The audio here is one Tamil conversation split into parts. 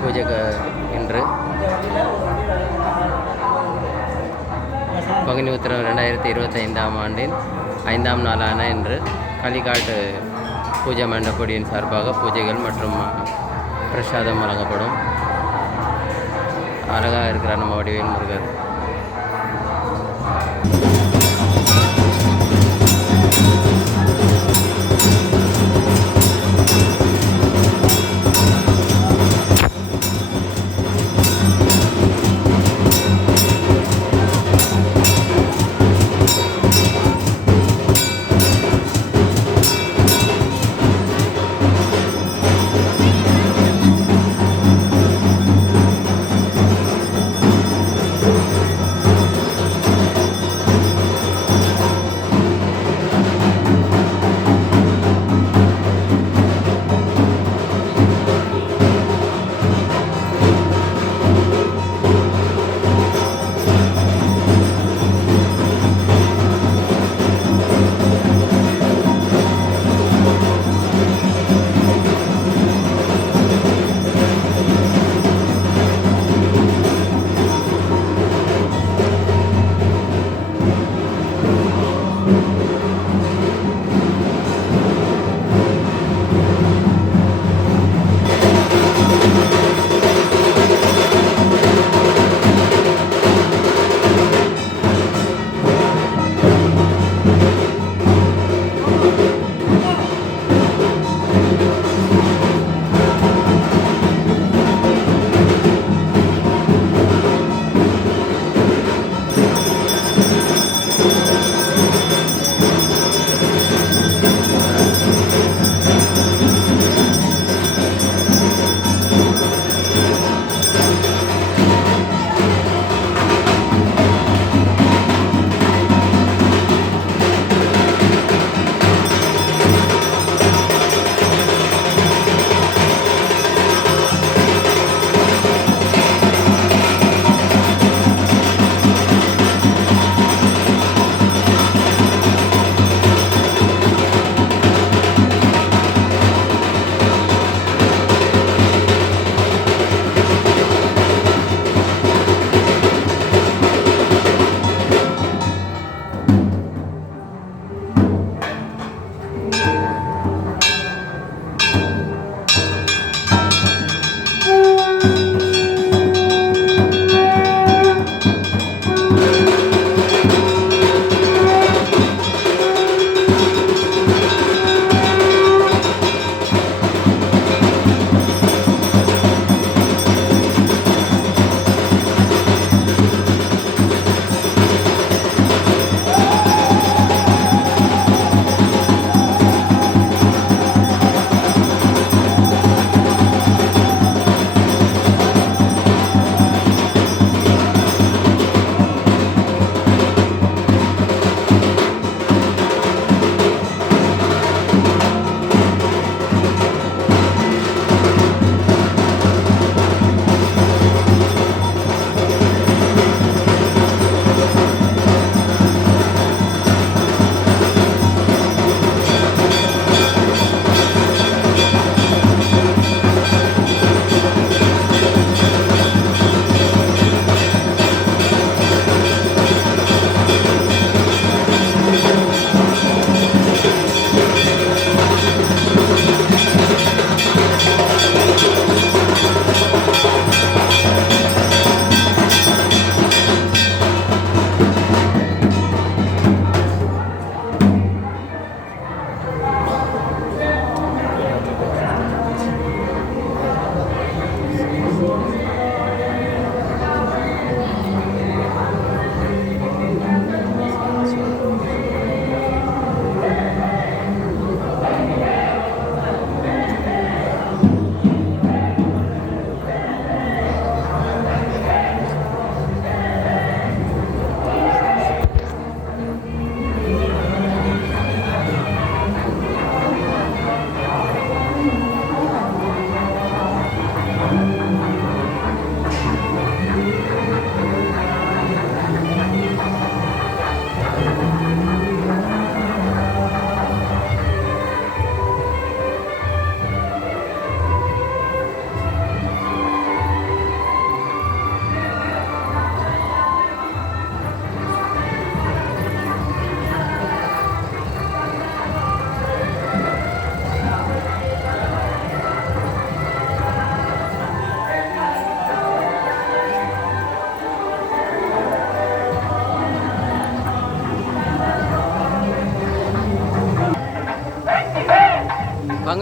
பூஜைக்கு இன்று பங்குனி உத்திரம் 2025ஆம் ஆண்டின் 5ஆம் நாளான இன்று களிகாட்டு பூஜை மண்டபடியின் சார்பாக பூஜைகள் மற்றும் பிரசாதம் வழங்கப்படும். அழகாக இருக்கிறார் நம்ம வடிவேல் முருகர்.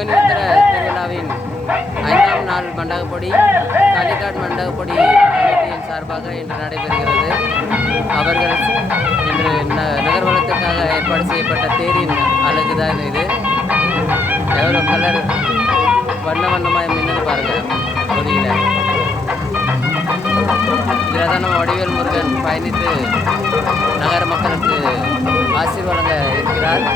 பங்குனி உத்திர திருவிழாவின் 5ஆம் நாள் மண்டகப்பொடி காளிகாட் மண்டகப்பொடி கமிட்டியின் சார்பாக இன்று நடைபெறுகிறது. அவர்கள் இன்று நகர்வலத்திற்காக ஏற்பாடு செய்யப்பட்ட தேரின் அழகுதான் இது. எவ்வளோ கலர் வண்ண வண்ணமாக மின்னல் பாருங்கள் கொடியில். இதில் தான் நம்ம வடிவேல் முருகன் பயணித்து நகர மக்களுக்கு ஆசீர் வழங்க இருக்கிறார்.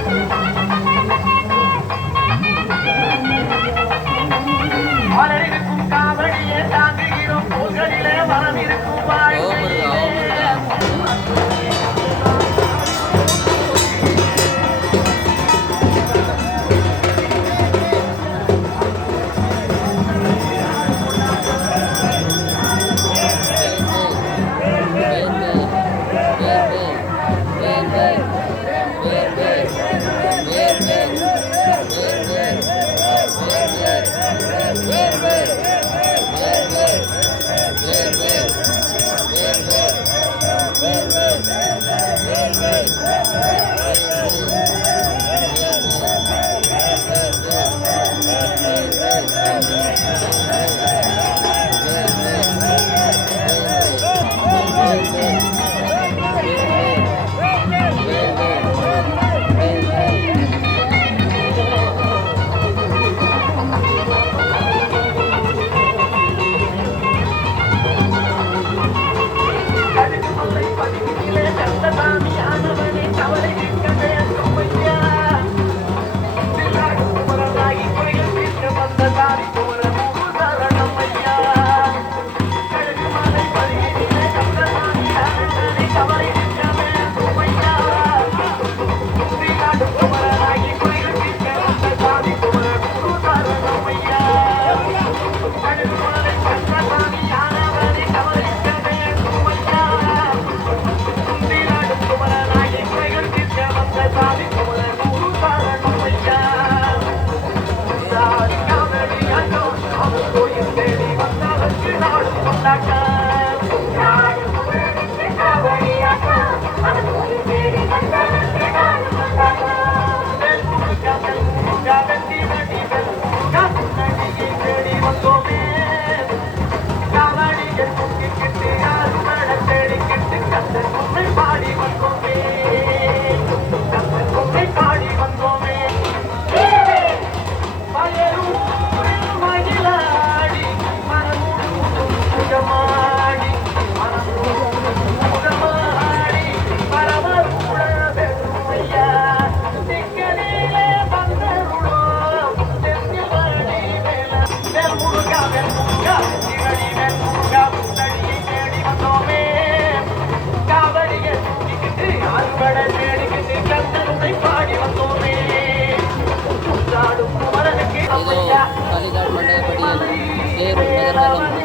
காளிகாட் மண்டகப்படியில் தேர் நகர்வலம்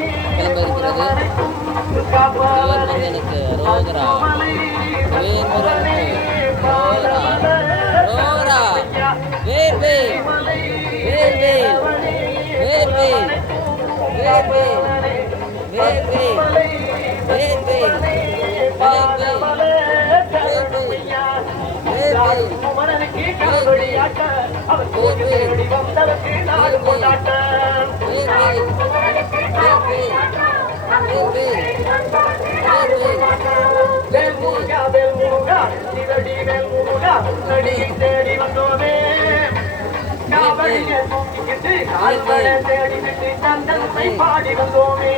கிளம்ப இருக்கிறது. ரோகரா ரோகரா வேர்வேல் வேர்வேல் வேர்வேல் வேர்வேல் வேர்வேல் வேர்வேல் பாடி வந்தோமே.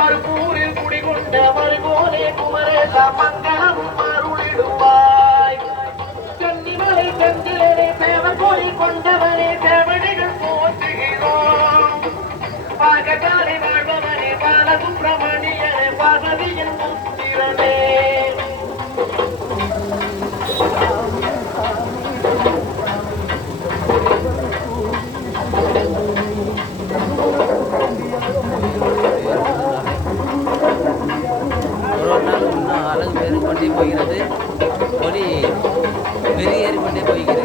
மறுபூரில் குடிகொண்ட மறுபோலே குமரேச மங்களமும் அருளிடுவாய். சென்னிமலை செந்திலே தேவகோடி கொண்டவனே தேவடிகள் போற்றுகிறோம். பாககாலை வாழ்பவனே பாலசுப்பிரமணியனே பார்வதியின் புத்திரனே. அழகு வேறுபட்டே போகிறது. ஒளி வெளியேறிக்கொண்டே போகிறது.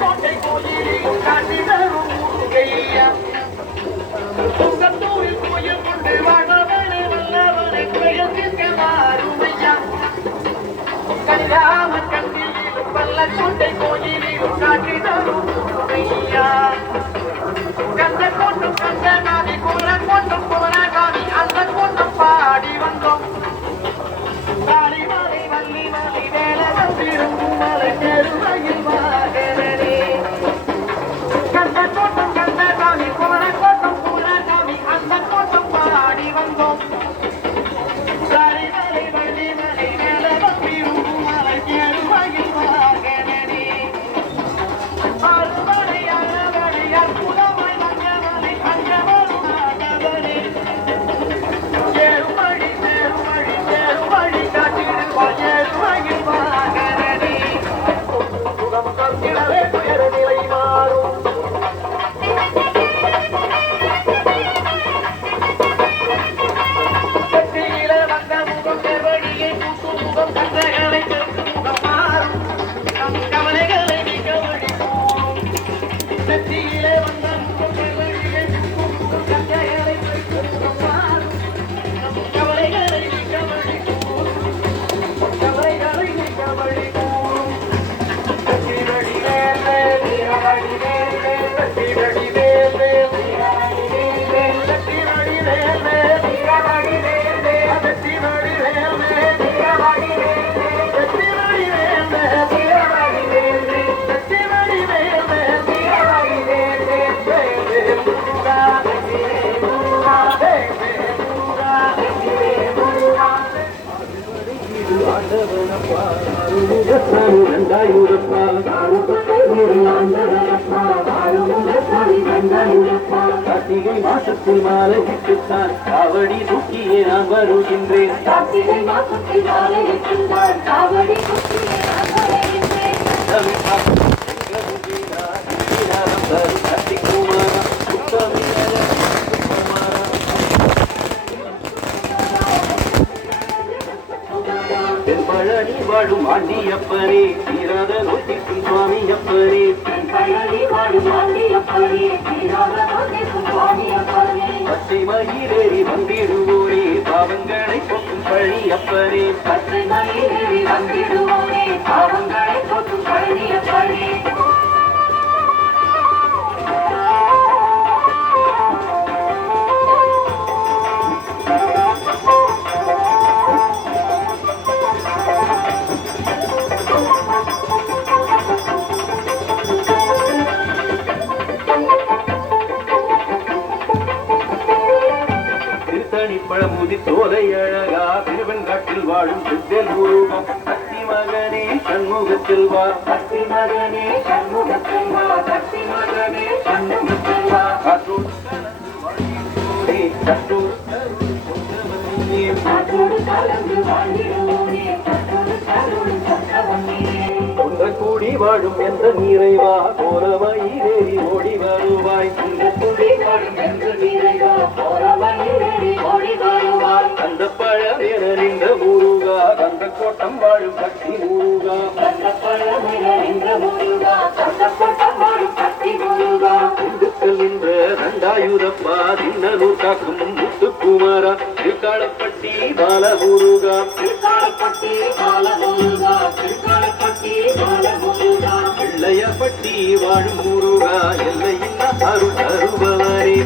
கோட்டை கோயிலில் காட்டி தரும் முருகையா. துங்கத்தூரில் கோயில் கொண்டு வாழ்பவனே வல்லவனை குறையத்திற்க மாறுமையா. கலிராமன் கண்டியிலும் வல்ல கோட்டை கோயிலிலும் காட்டி தரும் முருகையா. கந்த கோட்டும் கந்தனாதி குமர கோட்டும் குமரகாமி அந்த கோட்டம் பாடி வந்தோம். காளிமலை வள்ளிமலை வேலகம் திரும்பும் மலை பெருமையில் வாகனே. கந்த கோட்டம் கந்தகாமி குமர கோட்டம் குமரகாமி அந்த கோட்டம் பாடி வந்தோம். காளிமலை வள்ளிமலை வேலகம் திரும்பும் மலை பெருமையில் வாகனே. அறுமலை அறவழி அற்புதமாய் மஞ்சமலை அஞ்சமரும் ஆடவனே. ஏறுமழி சேருமழி சேருமழி காட்டிடுவாய் ஏறுமகிழ் வாகனே. சுகம் தந்திடவே துயர நிலை மாறும். வெற்றியிலே வந்த முகம் செவ்வழியை தூக்கும் முகம் கந்தகளை தெற்கு முகம் மாறும். நம் கவலைகளை நீக்க வழி கூறும். வெற்றியிலே வந்த முகம் செவ்வழியை தூக்கும் முகம் கந்தகளை தெற்கு முகம் மாறும். நம் கவலைகளை நீக்க வழி கூறும். கவலைகளை நீக்க வழி கூறும். வெற்றி வழி வேலே வீரவழி வேலே வெற்றி வழி வேலே வீரவழி வேலே வெற்றி வழி வேலே வீரவழி வேலே வெற்றி வழி வேலே வீரவழி வேலே வெற்றி வழி வேலே வீரவழி வேலே வெற்றி வழி வேலே வீரவழி வேலே. வேலே முருகா வேலே முருகா வேலே முருகா வேலே முருகா. ஆண்டவனப்பா அருளுதசாமி நந்தாயுரப்பா கார்த்திகை மாசத்தில் மாலையிட்டுத்தான் காவடி தூக்கியே நான் வருகின்றேன். கார்த்திகை மாசத்தில் மாலையிட்டுத்தான் காவடி தூக்கியே நான் வருகின்றேன். கார்த்திகுமாரா தென்பழனி வாழும் ஆண்டியப்பரே தீராத நோய்க்கும் சுவாமி அப்பரே. பச்சை மயிலேறி வந்திடுவோரே பாவங்களை போக்கும் பழனி அப்பரே. பச்சை மயிலேறி வந்திடுவோரே பாவங்களை போக்கும் பழனி அப்பரே. பழமுதி சோலை அழகா திருவெண்காட்டில் வாழும் சித்தல் முருகன் சக்தி மகனே சண்முகத்தில் வா. சக்தி மகனே சண்முகத்தில் வா. சக்தி மகனே சண்முகத்தில் வா. காற்றோடு கூடி வாழும் என்ற நீரைவா கோலமயிலேறி ஓடி வருவாய். அந்த பழமேறிந்த முருகா கந்த கோட்டம் வாழும் சக்தி முருகா. திண்டுக்கல் என்ற நண்டாயுதப்பா தின்னலூர் காக்கும் முத்துக்குமாரா. திருக்காலப்பட்டி பாலமுருகா. திருக்காலப்பட்டி பாலமுருகா. திருக்காலப்பட்டி பாலமுருகா. பிள்ளையப்பட்டி வாழும் முருகா எல்லையில்லா அருள் தருபவரே.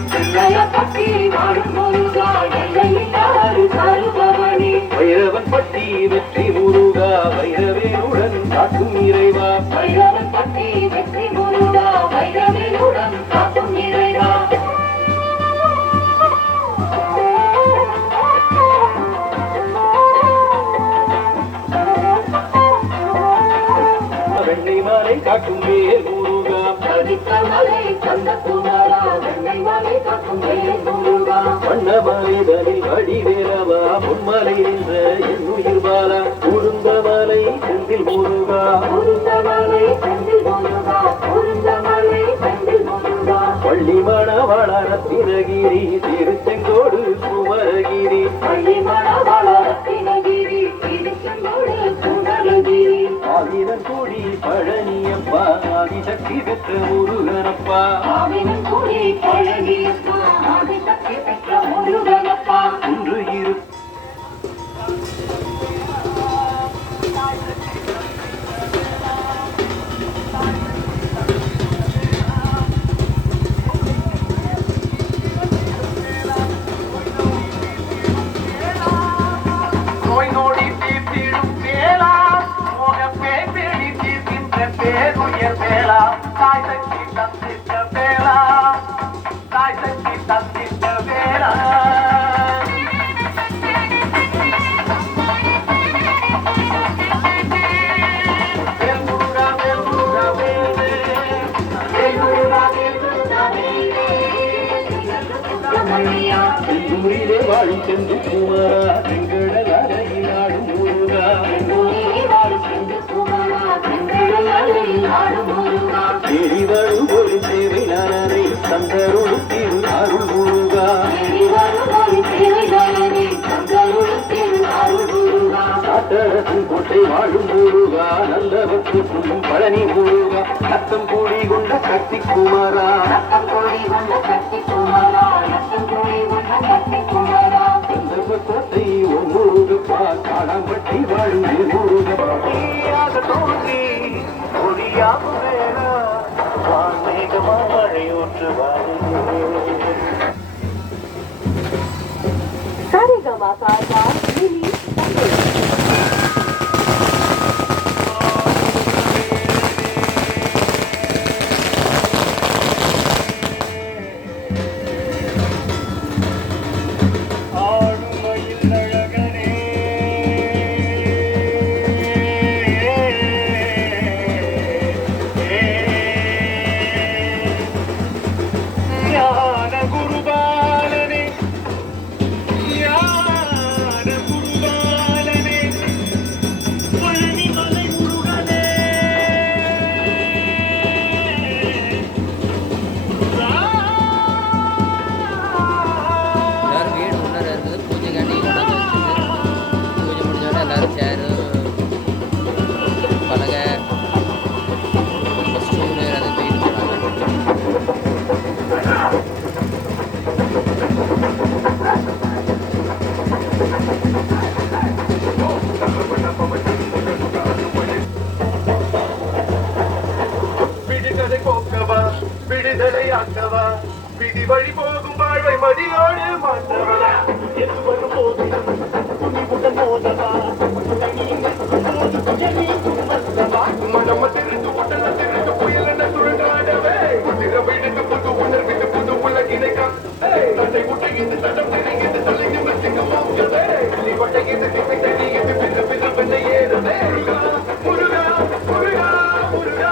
ரத்னகிரி திருச்செங்கோடு குமரகிரி ஆதிரங்கோடி பழனியப்பா ஆதிசக்தி பெற்ற முருகனப்பா ஒன்று இரு நோய் நோடி தீர்த்திடும் வேளா மோகப்பே பேடி தீர்க்கின்ற பேருயர் வேளா தாய் சக்தி தந்திட்ட வேளா தாய் சக்தி தந்திட்ட வேளா செந்தூரிலே வாழும் செந்து குமாரா செங்கடலாடும் முருகா தேடி வரும் ஒரு சேவை நானே தந்தருள் திரு அருள் முருகா காட்டரசன் கோட்டை வாழும் முருகா நல்லவற்றுக்கும் பழனி முருகா ரத்தம் கூடி கொண்ட சக்தி குமாரா கோட்டை முருகப்பா காடாம்பட்டி வாழும் முருகப்பாக தோன்றி ஒளியாகும் வேளா வான்மேகமா மழையூற்று சரிகமா காதா மினி விடுதலையாக்கவா விதி வழி போகும் வாழ்வை மதியோடு மாற்றவா எதுவரும் போதும் துணிவுடன் போதவா மனம் திருந்து உடல திருந்து புயலென சுழன்றாடவே திறவிடுத்து புது உணர்விட்டு புது உலகினை தந்தை உட்டையிட்டு தடம் திரையிட்டு தலைக்கு மத்திக்கு போகவே வட்டையிட்டு திப்பி தெரியிட்டு பின்ன பின்ன பின்ன ஏறுவே முருகா முருகா முருகா முருகா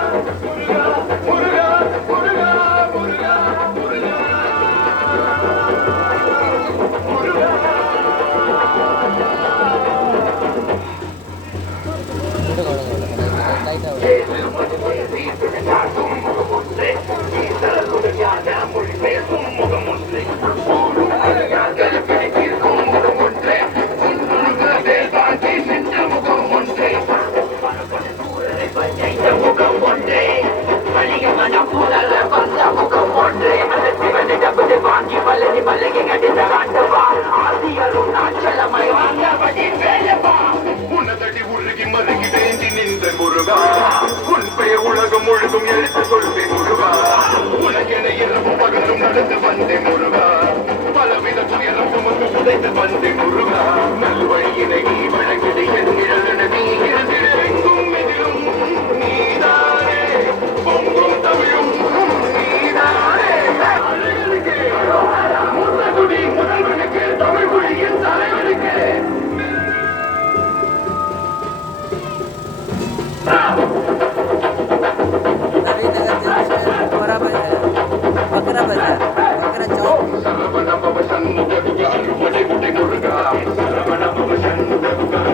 முருகா முருகா முருகா உன்னதடி உருகி மருகி வேண்டி நின்ற முருகா உன் பெயர் உலகம் முழுதும் எடுத்துக் கொள்வேன் முருகா உலகென இரவும் பகலும் நடந்து வந்தேன் முருகா பலவித துயரம் சுமந்து உடைத்து வந்தேன் முருகா நல்வழியினை நீ வழங்கிடு என் நிழலென நீ இருந்திட எங்கும் எதிலும் நீதானே பொங்கும் தமிழும் நீதானே முதல்வனுக்கு முதல்வனுக்கு தமிழ் மொழியின் தலைவனுக்கு Sarvana Bhava Shanmuga Duga Arumade Mute Muruga Sarvana Bhava Shanmuga Duga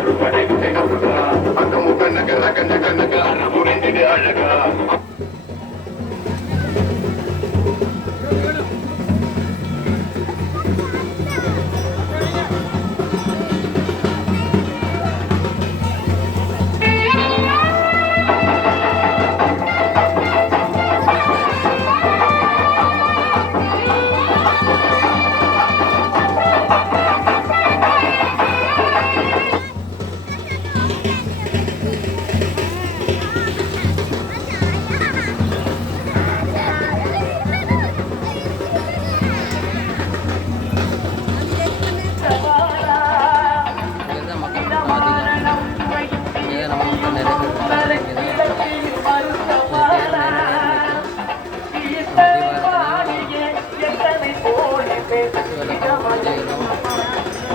ஃபெஸ்டிவலுக்கும் பூஜைகளும்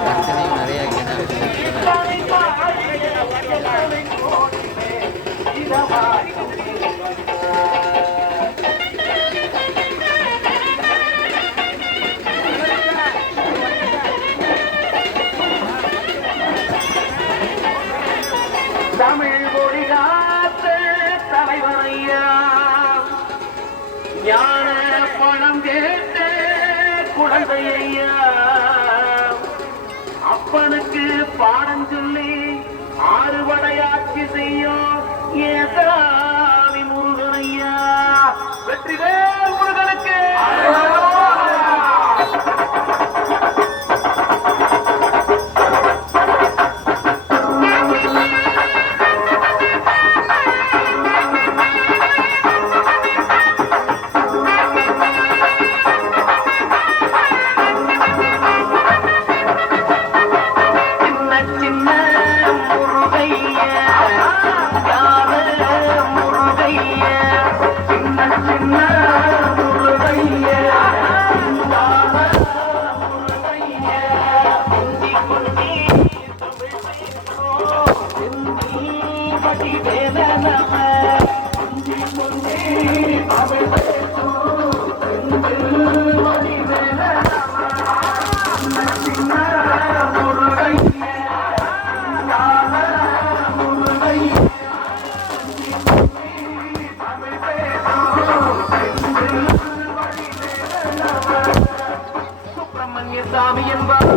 அர்ச்சனையும் நிறைய தமிழ் மொழி காத்த தலைவரையா ஞான பணம் கேட்ட குழந்தையா அப்பனுக்கு பாடம் சொல்லி ஆறுபடையாட்சி செய்யும் ஏசாமி முருகனையா வெற்றிவேல் முருகனுக்கு சுப்பிரமணிய சாமி என்பார்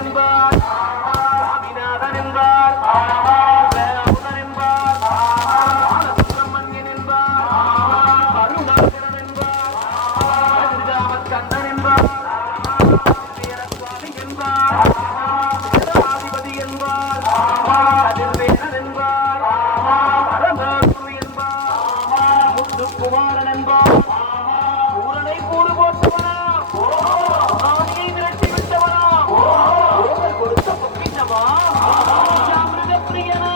என்பார் சாமிநாதன் என்பார் ராமுதன் என்பார் சுப்பிரமணியன் என்பார் அருணாச்சலன் என்பார் கந்தன் என்பார் வீரசுவாமி என்பார் ஆதிபதி என்பார் அதிர்வேணன் என்பார் பரமகுரு என்பார் முத்துக்குமாரன் என்பார் பூரணை கூடு போட்டவனா ஆணியை விரட்டி விட்டவனா கொடுத்த பொக்கிஷமா அமிர்த பிரியனா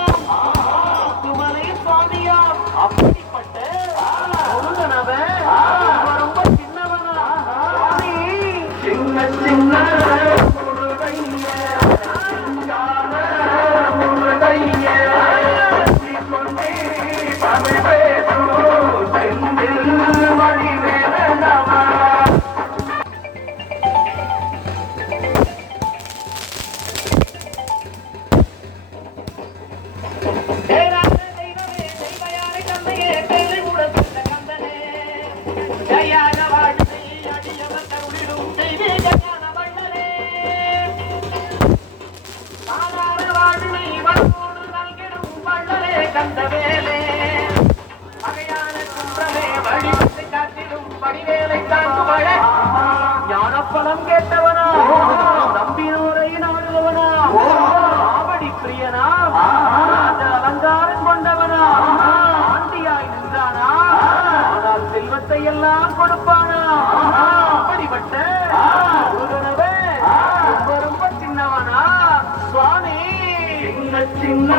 துமலை சுவாமியா அப்படிப்பட்ட முருகனவன் ரொம்ப சின்னவனா சின்ன சின்ன கந்தவேலே மகையான குன்றமே வழிபட்டு காத்திடும் படிவேலை தாங்குமழ ஞானப்பலம் கேட்டவனா நம்பினோரை நாடுவனா ஆவடி பிரியனா அலங்காரம் கொண்டவனா ஆண்டியாய் நின்றானா ஆனால் செல்வத்தை எல்லாம் கொடுப்பானா அப்படிப்பட்ட முருகனவே ரொம்ப ரொம்ப சின்னவனா சுவாமி சின்ன சின்ன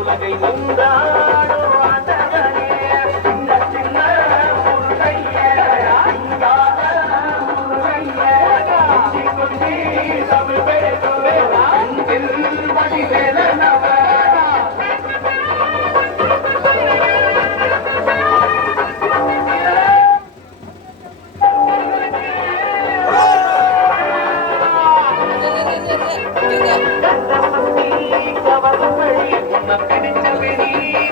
உலகை நின்றாடும் ஆண்டவனே சின்ன சின்ன முருகையே தமிழ் பேசுவே வடிவேலனவ கவலை பிடிச்ச வெளி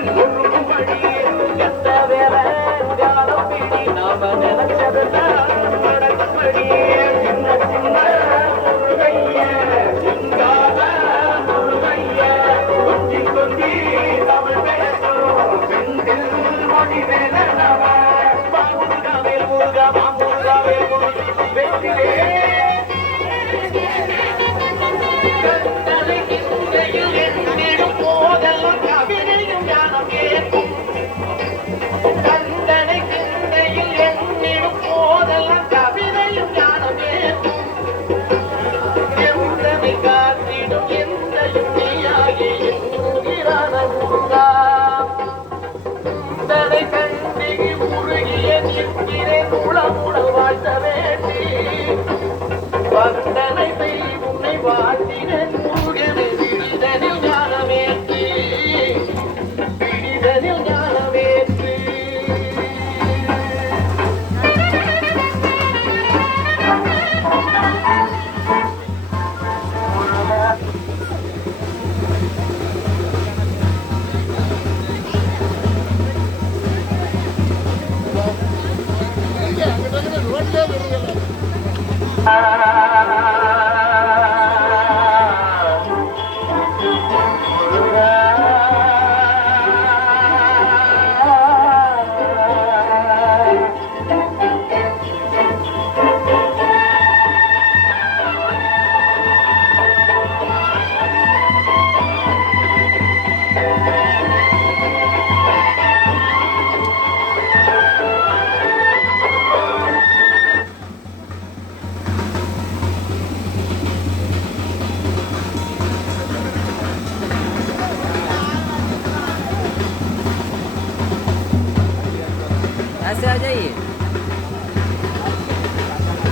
ऐसे आ जाइए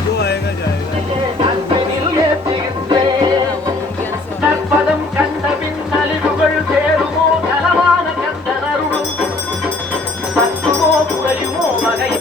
जो आएगा जाएगा அன்பினில் ஏற்றுகின்றேன். கற்பதம் கண்டபின் நலிவுகள் சேருமோ நலமான கந்தனருளும் சத்துமோ குறையுமோ வகை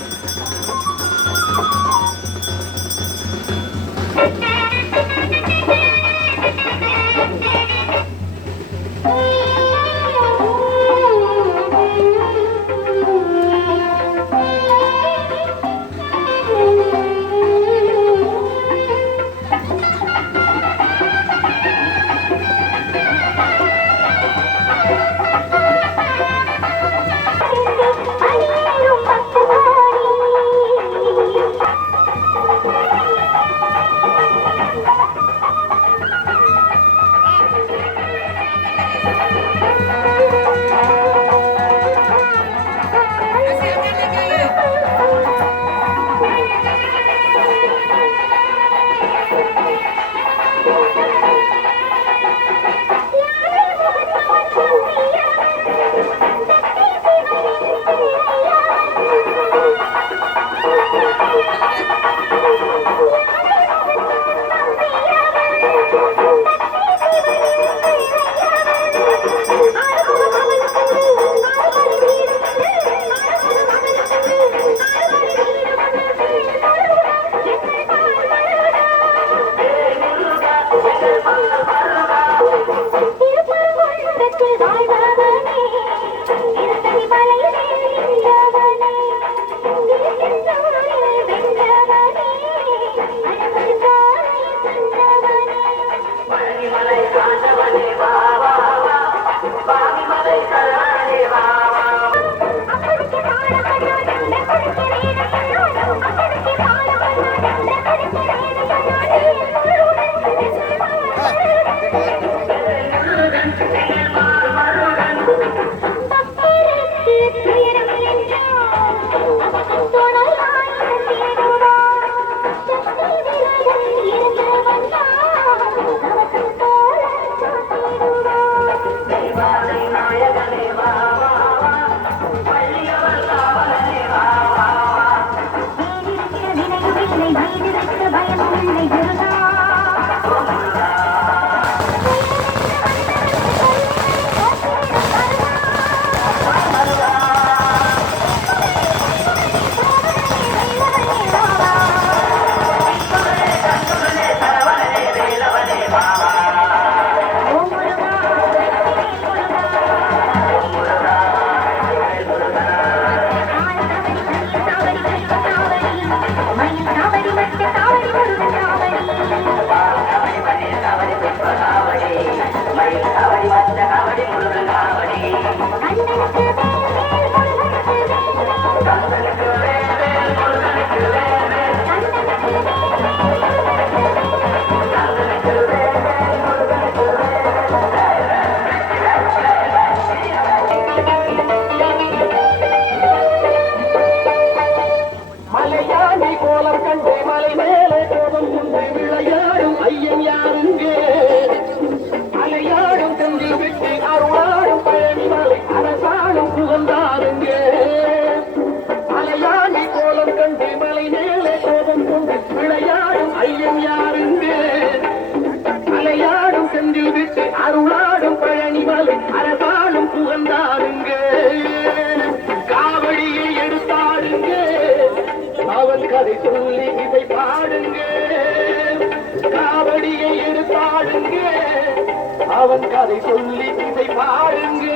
அவன் கதை சொல்லி இதை பாருங்க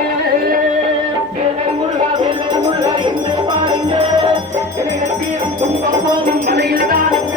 முருகா என்று பாருங்க துன்பம் போகும் மலையில் தானுங்க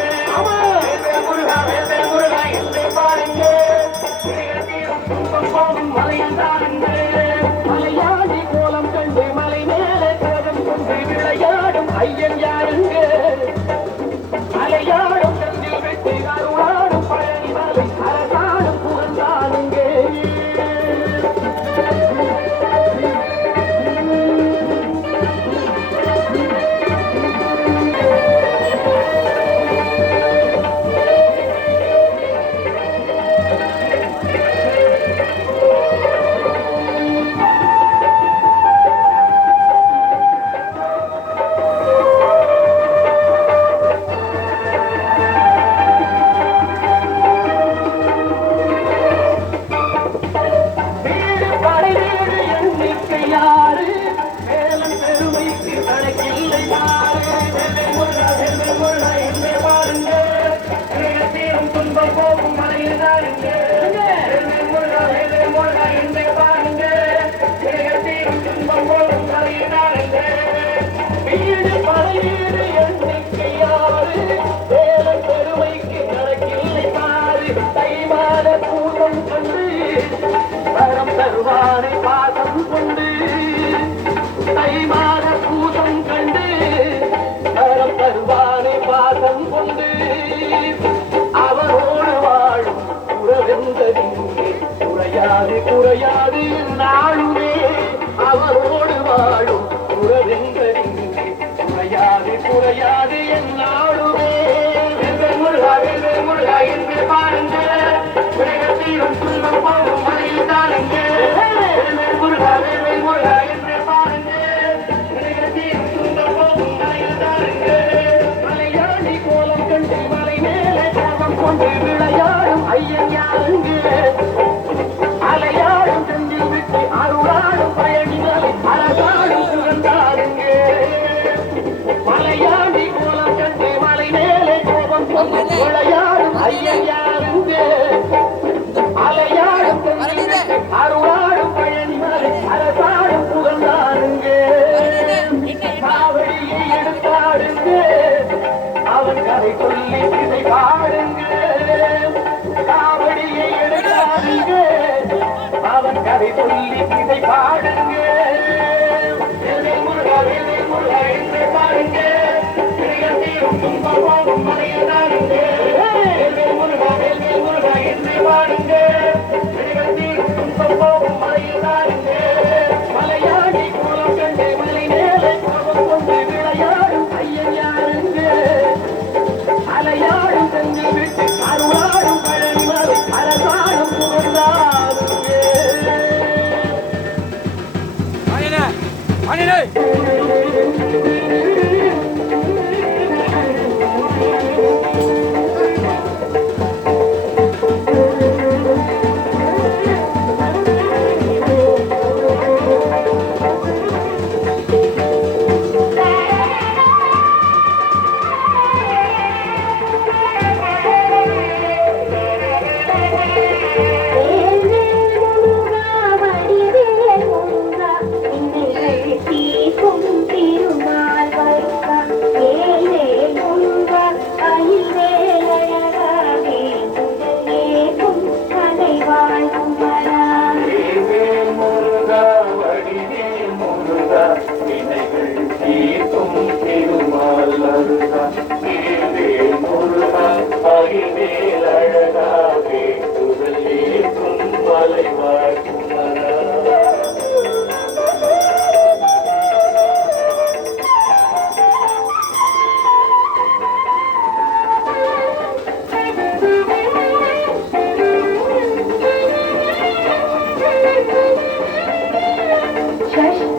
கோபம் கோபம் மலையிலாருங்க மலையாடி கோலம் கண்டு மலை மேலே கோபம் கொண்டு விளையாடும் ஐயன் யாருங்க அலையாடும் சென்று விட்டு அருளாடும் பழனி மலை அரசாடும் புகழ்ந்தாருங்க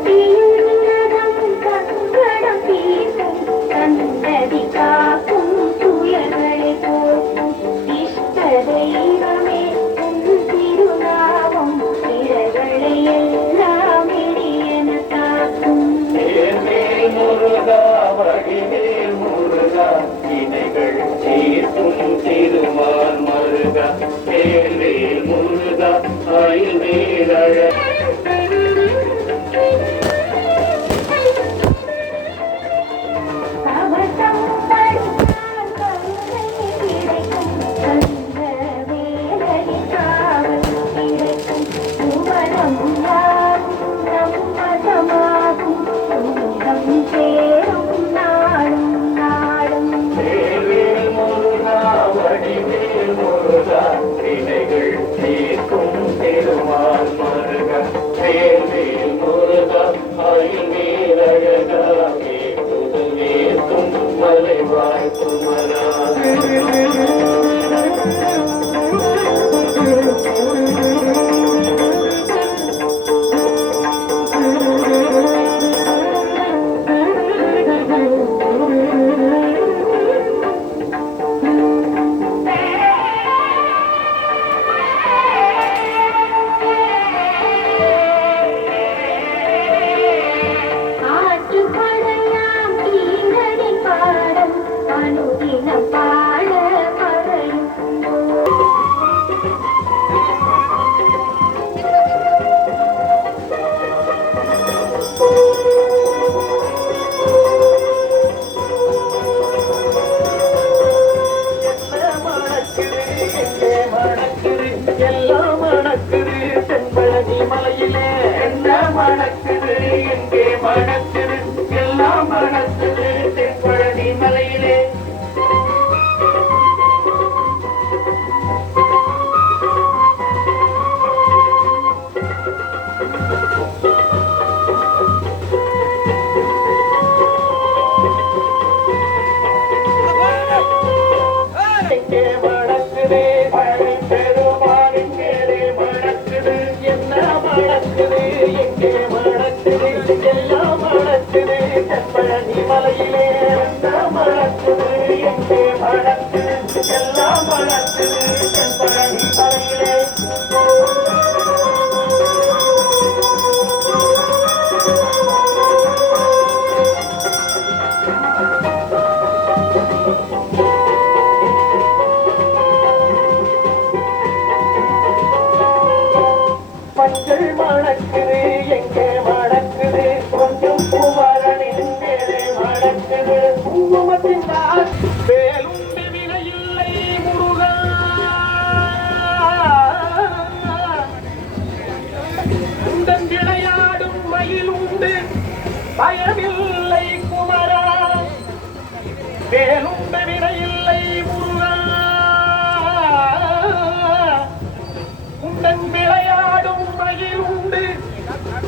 ஷஷ்டியுன்னதம் கங்கடம் தீர்க்கும் கந்ததிகா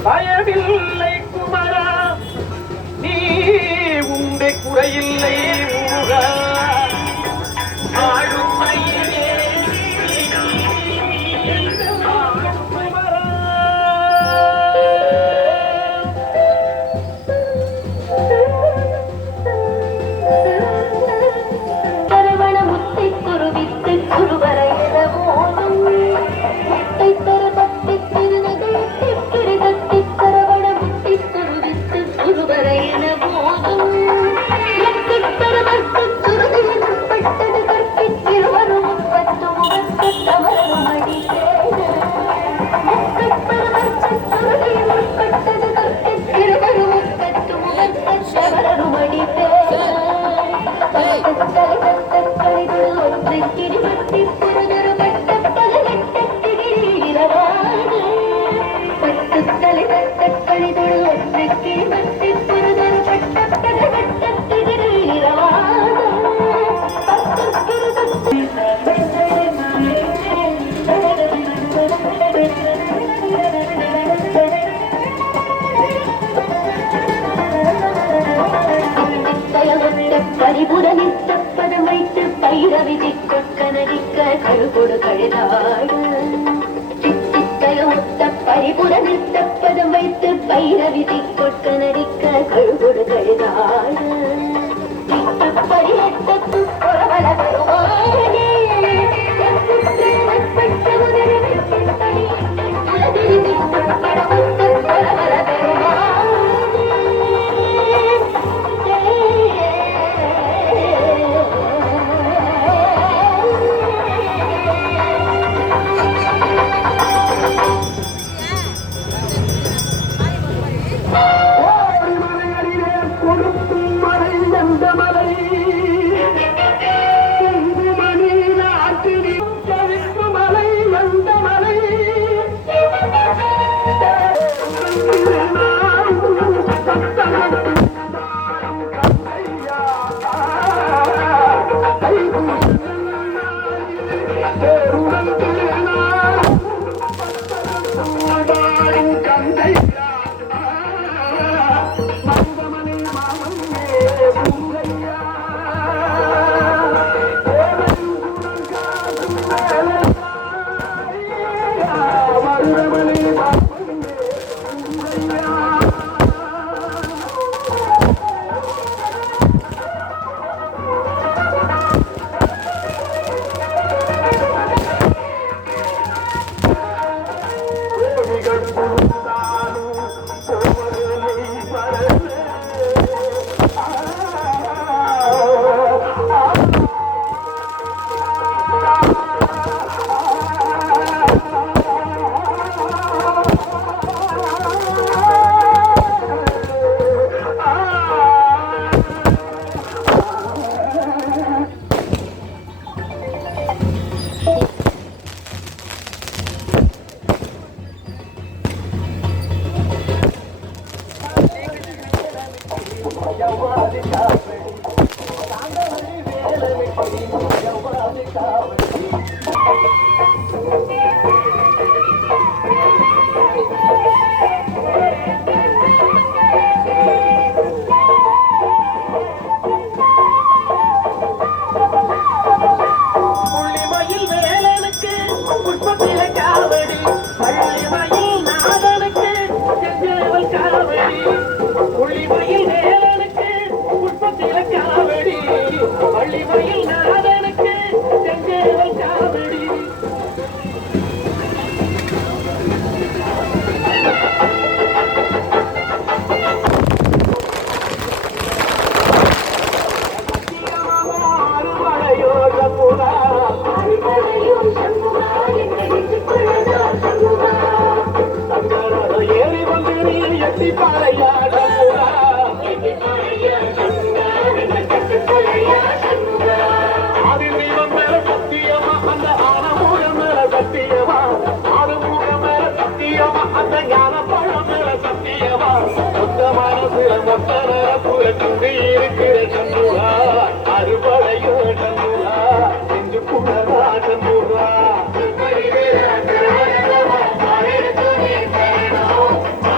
பயமில்லை குமரா நீ உண்டை குறையில்லை முருகா ஆடும் மயிலே குமரா கரவண முத்தை குருவித்து குருவரையில போதும் முத்தை தரபத்தி திருநகை திருதத்தி கரவண முத்தை குருவித்து குருவரையில போதும் முத்தை தரபத்தி குருதியில் பட்டது கற்பி திருவரும் பத்து முகத்து தவறும் அடித்தேன் முத்தை தரபத்தி குருதியில் பட்டது கற்பி திருவரும் பத்து முகத்து தவறும் அடித்தேன் பரிபுரனில் தப்பதம் வைத்து பைரவிதி கொட்கனடிக்க கழுகொடு கழுதாள் சித்தித்தயமுத்த பரிபுரனில் தப்பதம் வைத்து பைரவிதி கொட்கனடிக்க கழுகொடு கழுதாள் பரிஹத்தத்து புறவல பெருமானே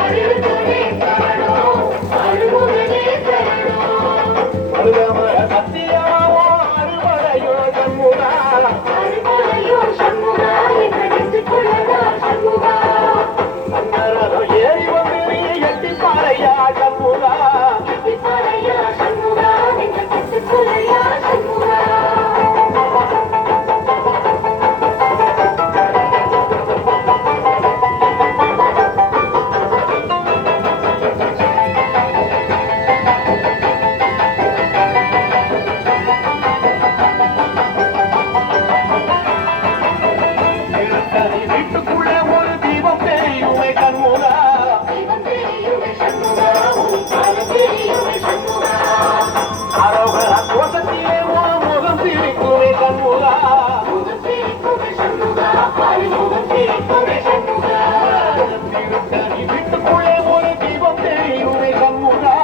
Hare சண்முகா பறையா சண்முகா எங்க கட்டுக்குலையா சண்முகா திருத்தணி வீட்டுக்குள்ள ஒரு தீபம் தெரியுமே சண்முகா அரோகர கோஷத்திலே உன் முகம் சிரிக்குமே சண்முகா திருத்தணி வீட்டுக்குள்ளே ஒரு தீபம் தெரியுமே சண்முகா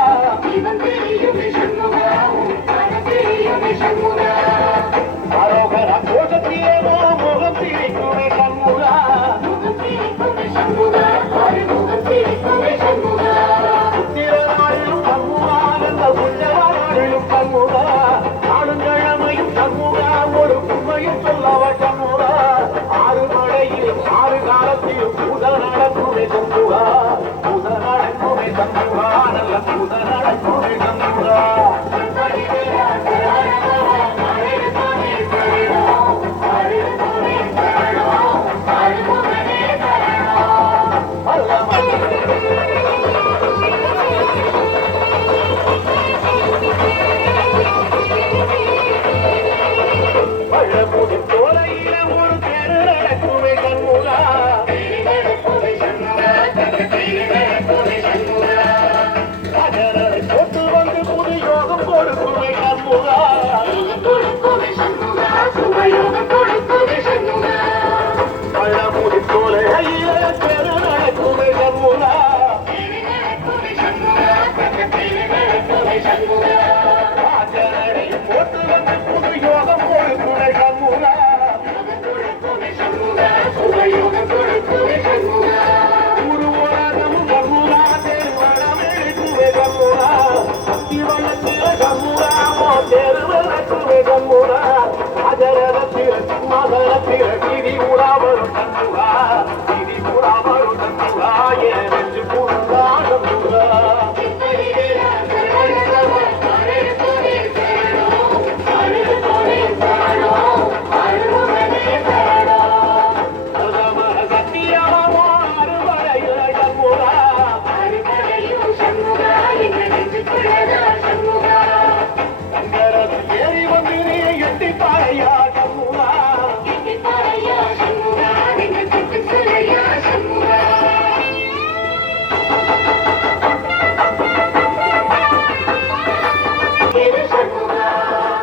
அரோகர கோஷத்திலே உன் முகம் சிரிக்குமே சண்முகா திருநாளிலும் சண்முகா நல்ல புண்ணியவானாளிலும் சண்முகா நாளுங்கிழமையும் சண்முகா ஒரு உண்மையும் சொல்லவ சண்முகா ஆறு மழையிலும் ஆறு காலத்திலும் பூத நடக்குமே சண்முகா பூத நடக்குமே சண்முகா நல்ல பூத நடக்குமே சண்முகா பழமுடி தோலையில ஒரு தெரு நடக்குமே சண்முகா ராஜரரை போட்டு வந்து புது யோகம் கொடுக்குமே சண்முகா பழமுடி தோலையில தெரு நடக்குமே சண்முகா ராஜரரை போட்டு வந்து புது யோகம் கொடுக்குமே சண்முகா ஒரு உலகம் சண்முகா தேர்வனம் எழுக்குமே சண்முகா சக்தி வளர்ச்சிய சண்முகா ஓ தேர்வலக்குமே சண்முகா ராஜரத்தில மகளத்தில விதி உறாவரும் சண்முகா விதி உறாவரும் சண்முகா என் நெஞ்சு புறா சண்முகா சத்தியமோ அறுவடையில சண்முகா சங்கரது ஏறி வந்து நீ எட்டி பாறையா சண்முகா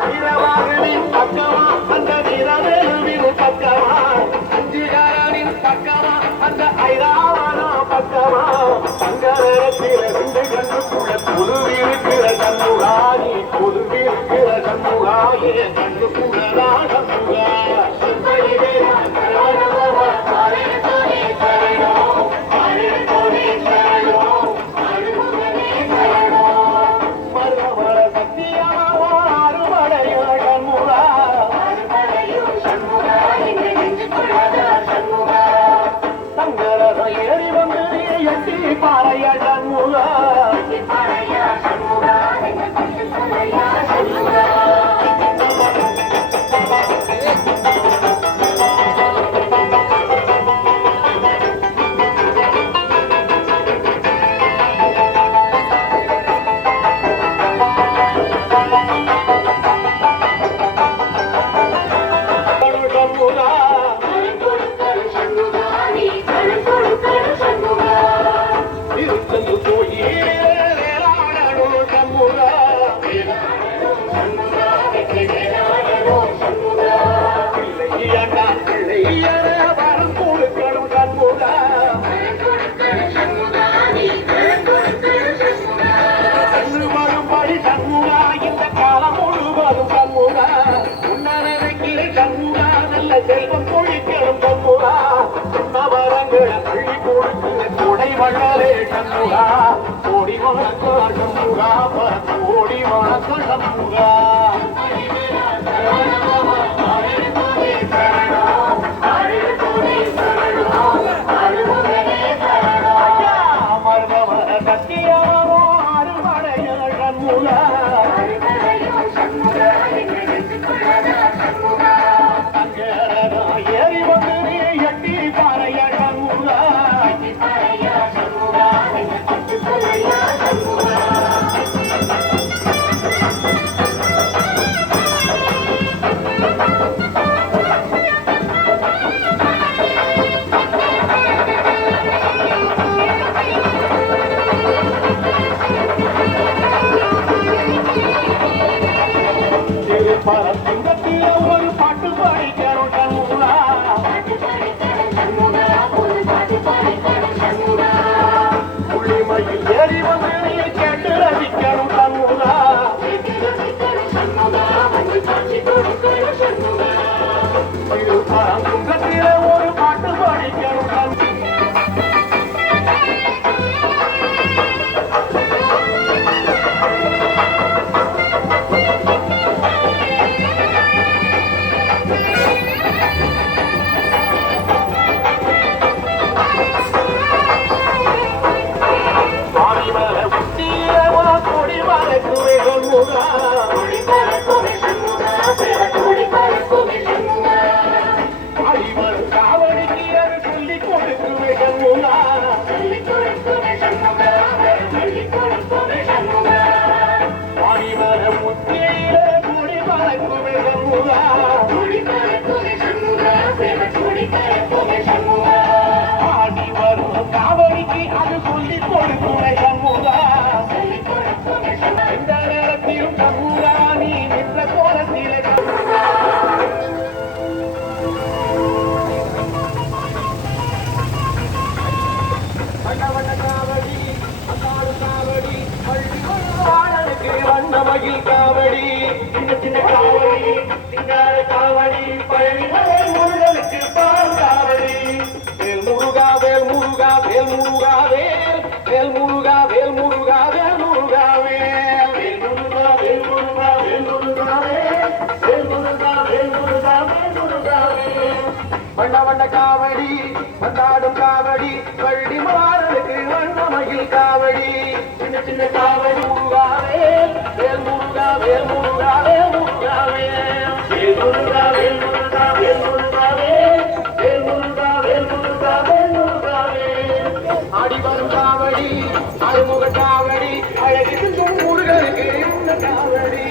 வீரவாகனின் பக்கமா அந்த வீரவேலுவின் பக்கமா அஞ்சுகாரனின் பக்கமா அந்த ஐராவனா பக்கமா சங்கரத்தில ரெண்டு கண்ணுக்குள்ள புதுவிருக்கிற சண்முகா நீ புதுவிருக்கிற சண்முகா என் கண்ணுக்குள்ளதா சண்முகா மருமவள சத்தியமாவோ அறுவடையுள்ள சண்முகா சங்கரத ஏறி வந்து நீ எட்டி பாறைய சண்முகா சண்முகா திருச்செந்து கோயிலே வேளாடணும் சண்முகா பிள்ளையண்ணா பிள்ளையன வரம் கொடுக்கணும் சண்முகா கண்ணு வரும்படி சண்முகா இந்த காலம் முழுவதும் சண்முகா உன்னரைக்கிற சண்முகா நல்ல செல்வம் பொழிக்கணும் சண்முகா வரங்களை அள்ளி கொடுத்து கொடை வள்ளலே சண்முகா கோடி வணக்க சண்முகா கோடி வணக்க சண்முகா மருதவர சத்தியமோ பரசிங்கத்தில ஒரு பாட்டு பாடிக்கணும் சண்முகா புள்ளிமையில் ஏறி வந்து நீ கேட்டு ரசிக்கணும் சண்முகா பரசிங்கத்தில ஒரு பாட்டு பாடிக்கணும் காவடிக்கு அது சொல்லி கொடுக்குமே சண்முகா எந்த நேரத்திலும் சண்முகா நீ நின்ற கோலத்திலே காவடி அந்தாடு காவடி பள்ளி வண்ணமகிழ் காவடி சின்ன சின்ன காவடி சிங்கார காவடி பழனிமலை முருகனுக்கு பால் காவடி வேல் முருகா வேல் முருகா வேல் முருகா வேல் முருகா வேல் முருகா வேல் முருகா வேல் முருகா வேல் முருகா வேல் முருகா வேல் முருகா வேல் முருகா வேல் முருகா வண்ண வண்ண காவடி வந்தாடும் காவடி பள்ளி மாறனுக்கு வண்ணமகிழ் காவடி சின்ன சின்ன காவடி முருகா வேல் முருகா வேல் முருகா வேல் முருகா வேல் முருகா வேல் முருகா வேல் முருகா வேல் முருகா வேல் முருகா வேல் முருகா ஆடி வரும் காவடி அறுமுக காவடி அழகு முருகனுக்கு இந்த காவடி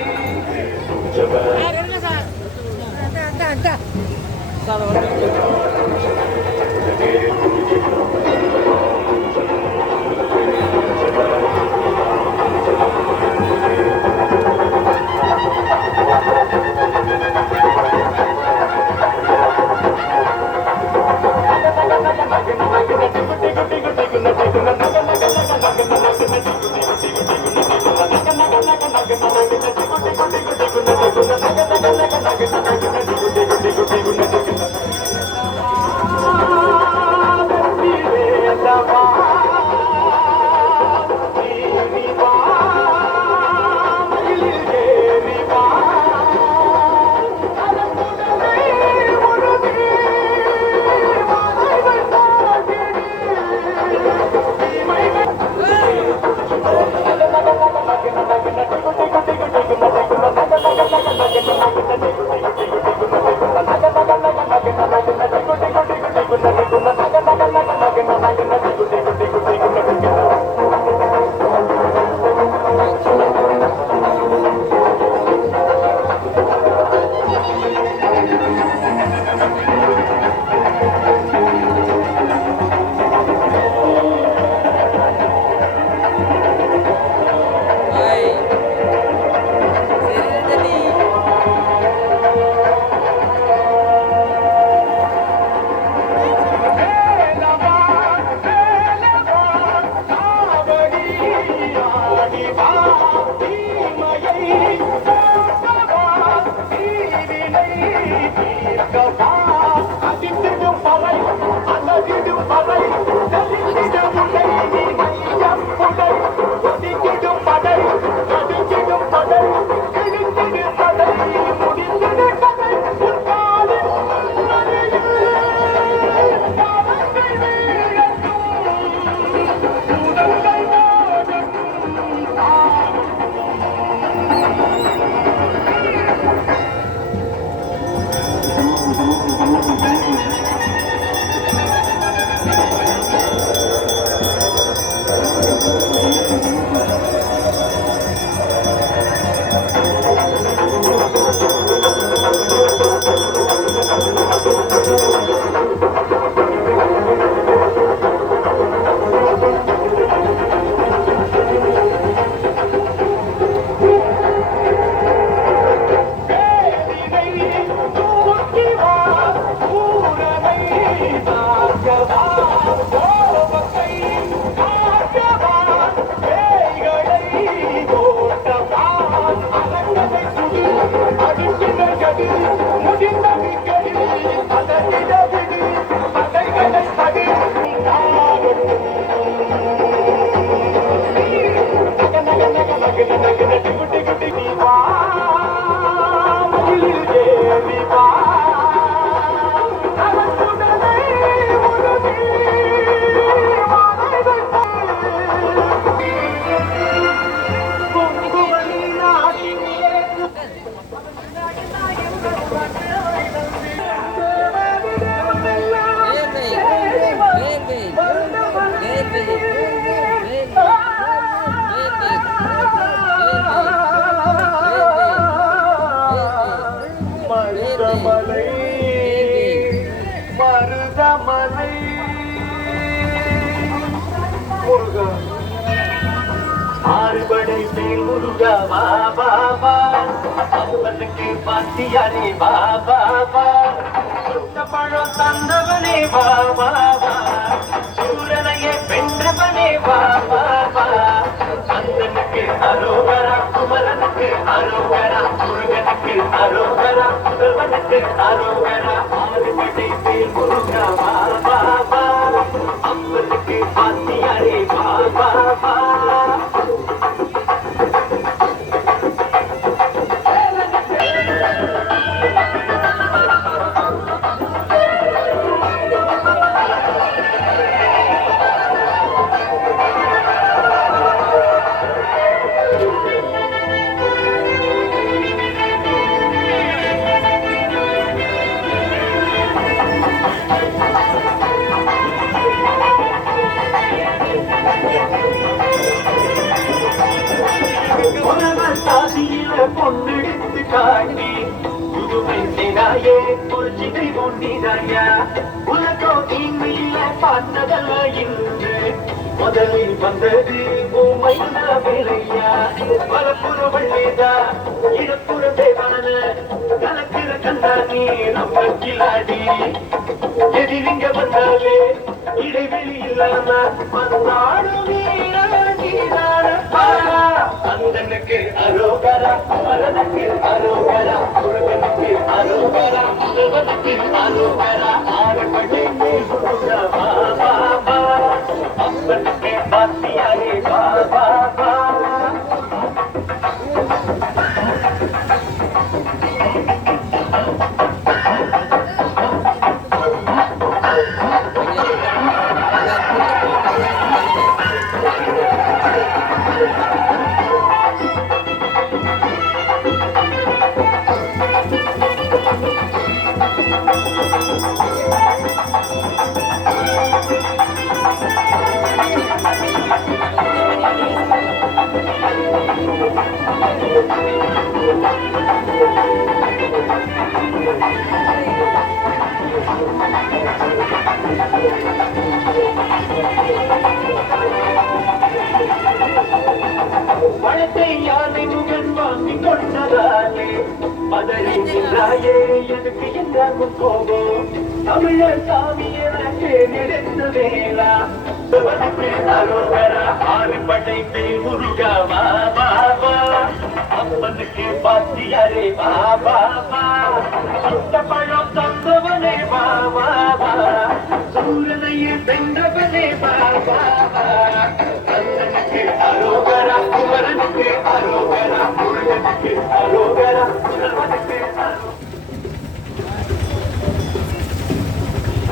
வேல் முருகா வா வா வா அப்பனுக்கு பாத்தியாரே வா வா வா பழம் தந்தவனே வா வா வா சூரனையே வென்றவனே வா வா வா அந்தனுக்கு அரோகரா குமரனுக்கு அரோகரா முருகனுக்கு அரோகரா முதல்வனுக்கு அரோகரா ஆறுபடை வேல் முருகா வா வா வா அப்பனுக்கு பாத்தியாரே வா வா வா பொன்னெடுத்து காட்டி புதுமை செய்தாயே புரட்சிகை கொண்டிதாயா உலகோ தீமையில பார்த்ததல்ல இன்று முதலில் வந்தது பூமை வேலையா வலப்புற வள்ளேதா இடப்புற தேவான கலக்கிற கண்டானே நம்ம கிளாடி எதிரிங்க வந்தாலே இடைவெளி இல்லாம வந்தாடு அந்தனுக்கு அரோகரா மரனுக்கு அரோகரா முருகனுக்கு அரோகரா முதல்வனுக்கு அரோகரா ஆறுபடை வேல் முருகா வா வா வா அப்பனுக்கு பாத்தியாரே வா வா வா பழத்தை யானை முகன் வாங்கி கொண்டதாலே பதறியாயே எனக்கு என்ன கோபம் தமிழர் சாமி எனக்கு நினைத்த வேளா அரோகரா ஆறுபடை வேல் முருகா வா வா வா அப்பனுக்கு பாத்தியாரே வா வா வா பழம் தந்தவனே வா வா வா சூரனையே வென்றவனே வா வா வா அந்தனுக்கு அரோகரா குமரனுக்கு அரோகரா முருகனுக்கு அரோகரா முதல்வனுக்கு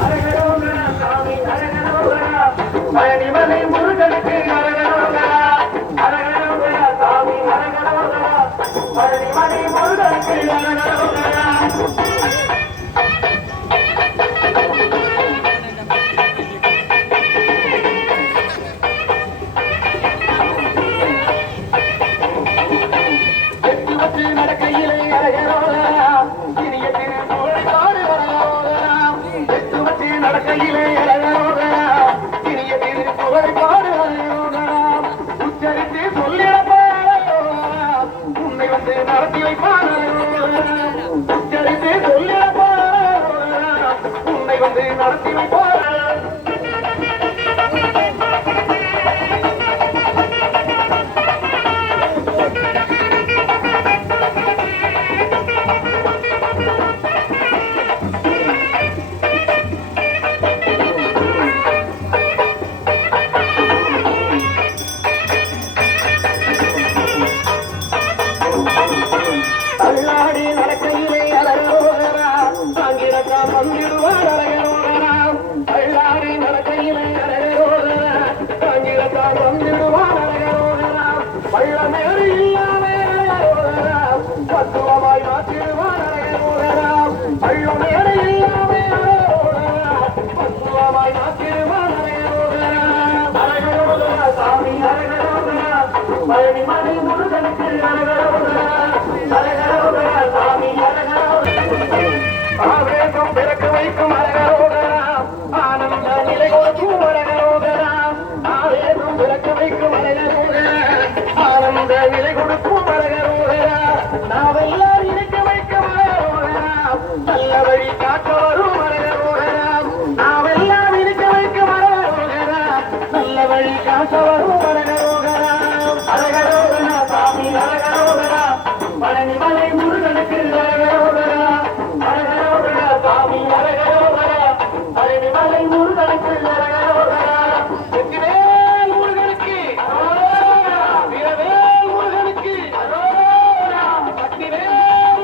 அரகரோகரா சாமி அரகரோகரா பழனிமலை முருகனுக்கு அரகரோகரா அரகரோகரா சாமி அரகரோகரா பழனிமலை முருகனுக்கு அரகரோகரா நடக்கையிலே அரகரோகரா இனிய திருப்புகழோடு அரகரோகரா எத்துவற்றி நடக்கையிலே அரகரோகரா இனிய திருப்புகழோடு அரகரோகரா உச்சரித்து சொல்லிடப்பாரா உன்னை வந்து நடத்தி வைப்பாரா உச்சரித்து சொல்லிடப்பாரா உன்னை வந்து நடத்தி வைப்பாரா அல்லாடி நடக்கையிலே அரகரோகரா ஆங்கிலத்தா வந்திடுவார் அரகரோகரா அல்லாடி நடக்கையிலே அரகரோகரா ஆங்கிலத்தா வந்திடுவார் அரகரோகரா பள்ளமேறு இல்லாமே அரகரோகரா பத்துவமாய் மாற்றிடுவார் அரகரோகரா பள்ளமேறு இல்லாமே அரகரோகரா பத்துவமாய் மாற்றிடுவார் அரகரோகரா அரகரோகரா சாமி அரகரோகரா பழனிமலை முருகனுக்கு அரகரோகரா அரகரோகரா சாமி அரகரோகரா ஆவேசம் பிறக்க வைக்கும் அரகரோகரா ஆனந்த நிலை கொடுக்கும் அரகரோகரா ஆவேசம் பிறக்க வைக்கும் அரகரோகரா ஆனந்த நிலை பழனிமலை முருகனுக்கு அரகரோகரா அரகரோகரா சாமி அரகரோகரா பழனிமலை முருகனுக்கு அரகரோகரா வெற்றிவேல் முருகனுக்கு அரோகரா வீரவேல் முருகனுக்கு அரோகரா சக்திவேல்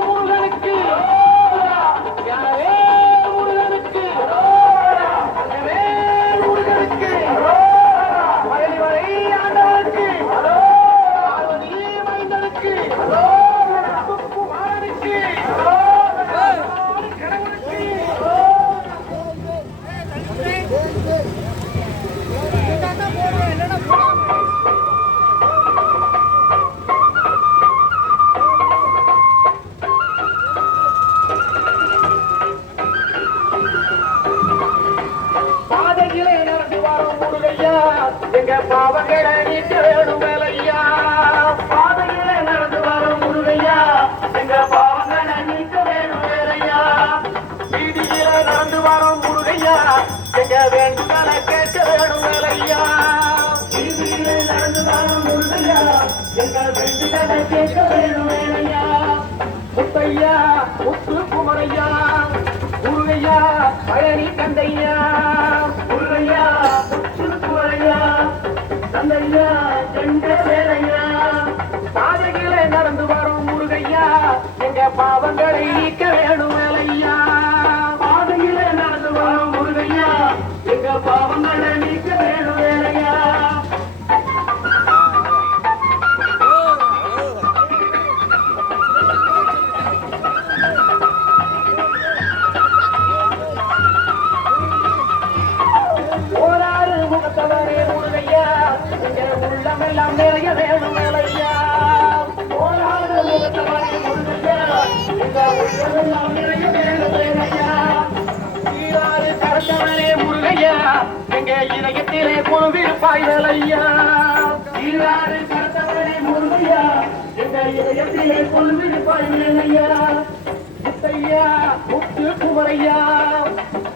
முருகனுக்கு அரோகரா ஞானவேல் முருகனுக்கு அரோகரா தங்கவேல் முருகனுக்கு அரோகரா பழனிமலை ஆண்டவனுக்கு அரோகரா பார்வதி மைந்தனுக்கு அரோகரா குமாரனுக்கு அரோகரா கடவுளுக்கு பாதையிலே நடந்து வரும் முருகையா எங்க பாவங்களை நீக்க வேணும் வேலையா பாதையிலே நடந்து வரும் முருகையா எங்க பாவங்களை நீக்க வேணும் வேலையா வீதியிலே நடந்து வரும் முருகையா எங்க வேண்டுதலை கேட்க வேணும் வேலையா வீதியிலே நடந்து வரும் முருகையா எங்க வேண்டுதலை கேட்க வேணும் வேலையா முத்தையா முத்து குமரையா முருகையா பழனி கந்தையா முருகையா முத்து குமரையா கந்தையா சென்ற வேலையா பாதையிலே நடந்து வரும் முருகையா எங்க பாவங்களை நீக்க வேணும் வேலையா பாதையிலே நடந்து வரும் முருகையா எங்க பாவங்களை நீக்க வேணும் வேலையா ஓராறு முகத்தவரே முருகையா எங்க உள்ளமெல்லாம் நிறைய வேணும் வேலையா ஓராறு முகத்தவரே முருகையா எங்க உள்ளமெல்லாம் நிறைய வேணும் வேலையா ஈராறு கரத்தவரே முருகையா எங்க இதயத்திலே கொழுவிருப்பாய் வேலையா ஈராறு கரத்தவரே முருகையா எங்க இதயத்திலே கொழுவிருப்பாய் வேலையா முத்தையா முத்து குமரையா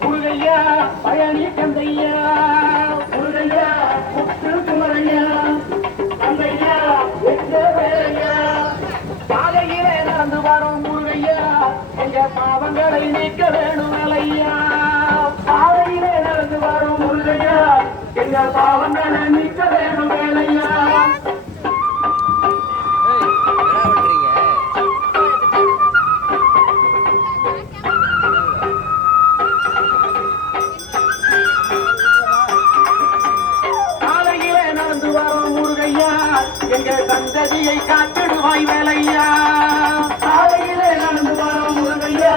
முருகையா பழனி கந்தையா முருகையா முத்து குமரையா கந்தையா என்ற வேலையா பாதையிலே நடந்து வரும் முருகையா எங்க பாவங்களை நீக்க வேணும் வேலையா பாதையிலே நடந்து வரும் முருகையா எங்க பாவங்களை நீக்க வேணும் வேலையா காலையிலே நடந்து வரும் முருகையா எங்க சந்ததியை காத்திடுவாய் வேலையா காலையிலே நடந்து வரும் முருகையா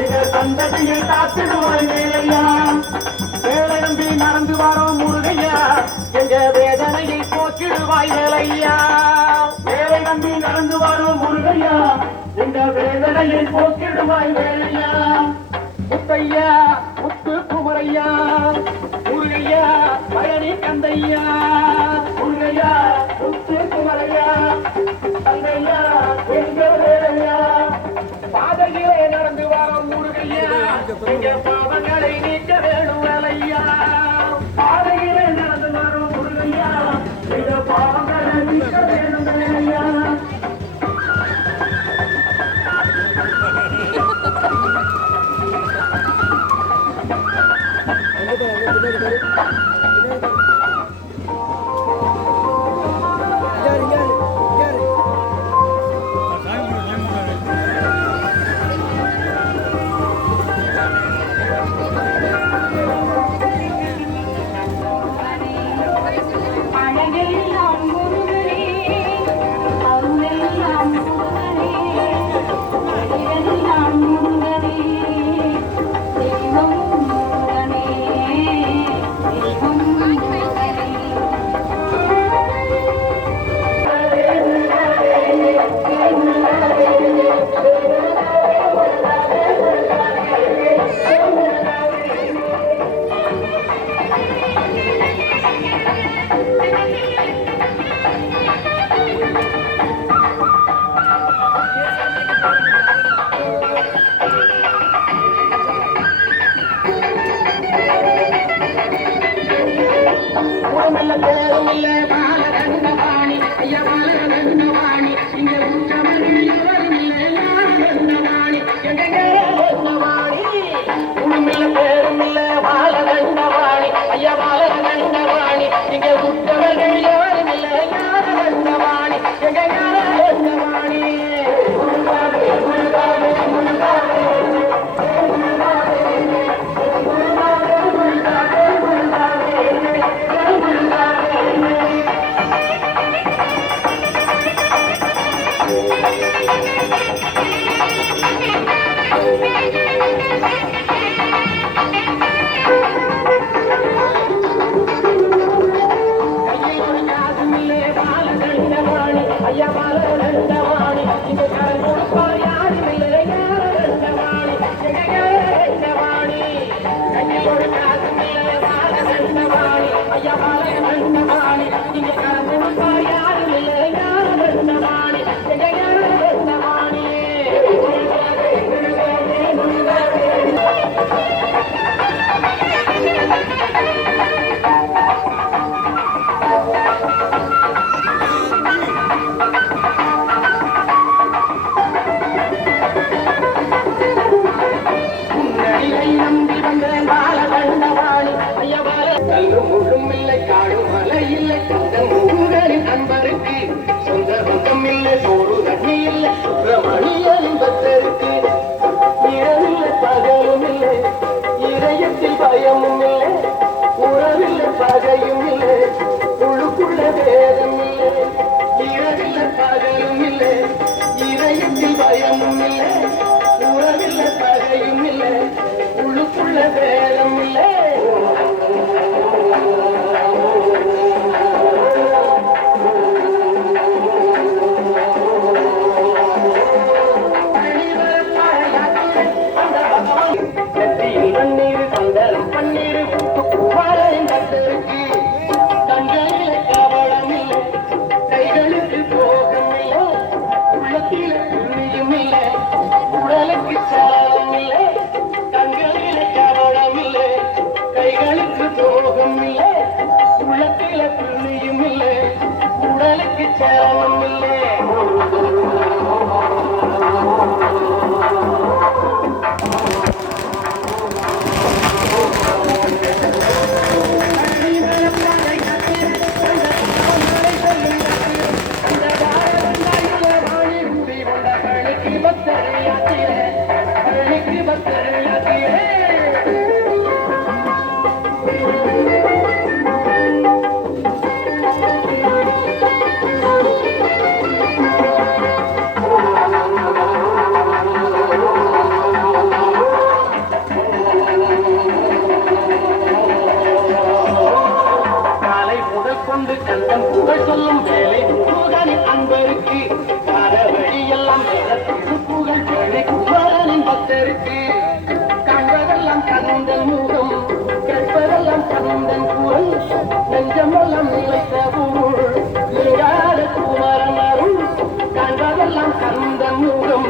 எங்க சந்ததியை காத்திடுவாய் வேலையா வேலை நம்பி நடந்து வரும் முருகையா எங்க வேதனையை போக்கிடுவாய் வேலையா வேலை நம்பி நடந்து வரும் முருகையா எங்க வேதனையை போக்கிடுவாய் வேலையா முத்தையா முத்து குமரையா முருகையா பழனி கந்தையா முருகையா முத்து குமரையா கந்தையா எங்க வேலையா பாதையிலே நடந்து வரும் முருகையா எங்க பாவங்களை நீக்க வேணும் வேலையா பாதையிலே நடந்து வரும் முருகையா எங்க பாவங்களை நீக்க வேணும் வேலையா அழகெல்லாம் முருகனே அருளெல்லாம் முருகனே அழகெல்லாம் முருகனே தெய்வம் முருகனே தெய்வம் பயமும் இல்லை, உறவில்லை பகையும் இல்லை, உள்ளுக்குள்ள வேதம் இல்லை. நெற்றியில் பன்னீர் சந்தனம் பன்னீர் பூவாரின் பக்தருக்கு கண்களில் கவலம் இல்லை, கைகளுக்கு போகம் இல்லை, உள்ளத்தில் துணியும் இல்லை, உடலுக்கு சாலம் இல்லை, கண்களில் கவலம் இல்லை, கைகளுக்கு போகம் இல்லை, உள்ளத்தில் துணியும் இல்லை, உடலுக்கு சாலம் இல்லை. கொண்டு கந்தம் புகழ் சொல்லும் வேலை முருகனின் அன்பருக்கு கால வழியெல்லாம் புகழ் வேலை குமாரனின் பக்தருக்கு கண்பதெல்லாம் கந்தன் முகம் கேட்பதெல்லாம் கந்தன் குரல் நெஞ்சமெல்லாம் நிலைத்த பொருள் நீங்காத குமாரன் அருள் காண்பதெல்லாம் கந்தன் முகம்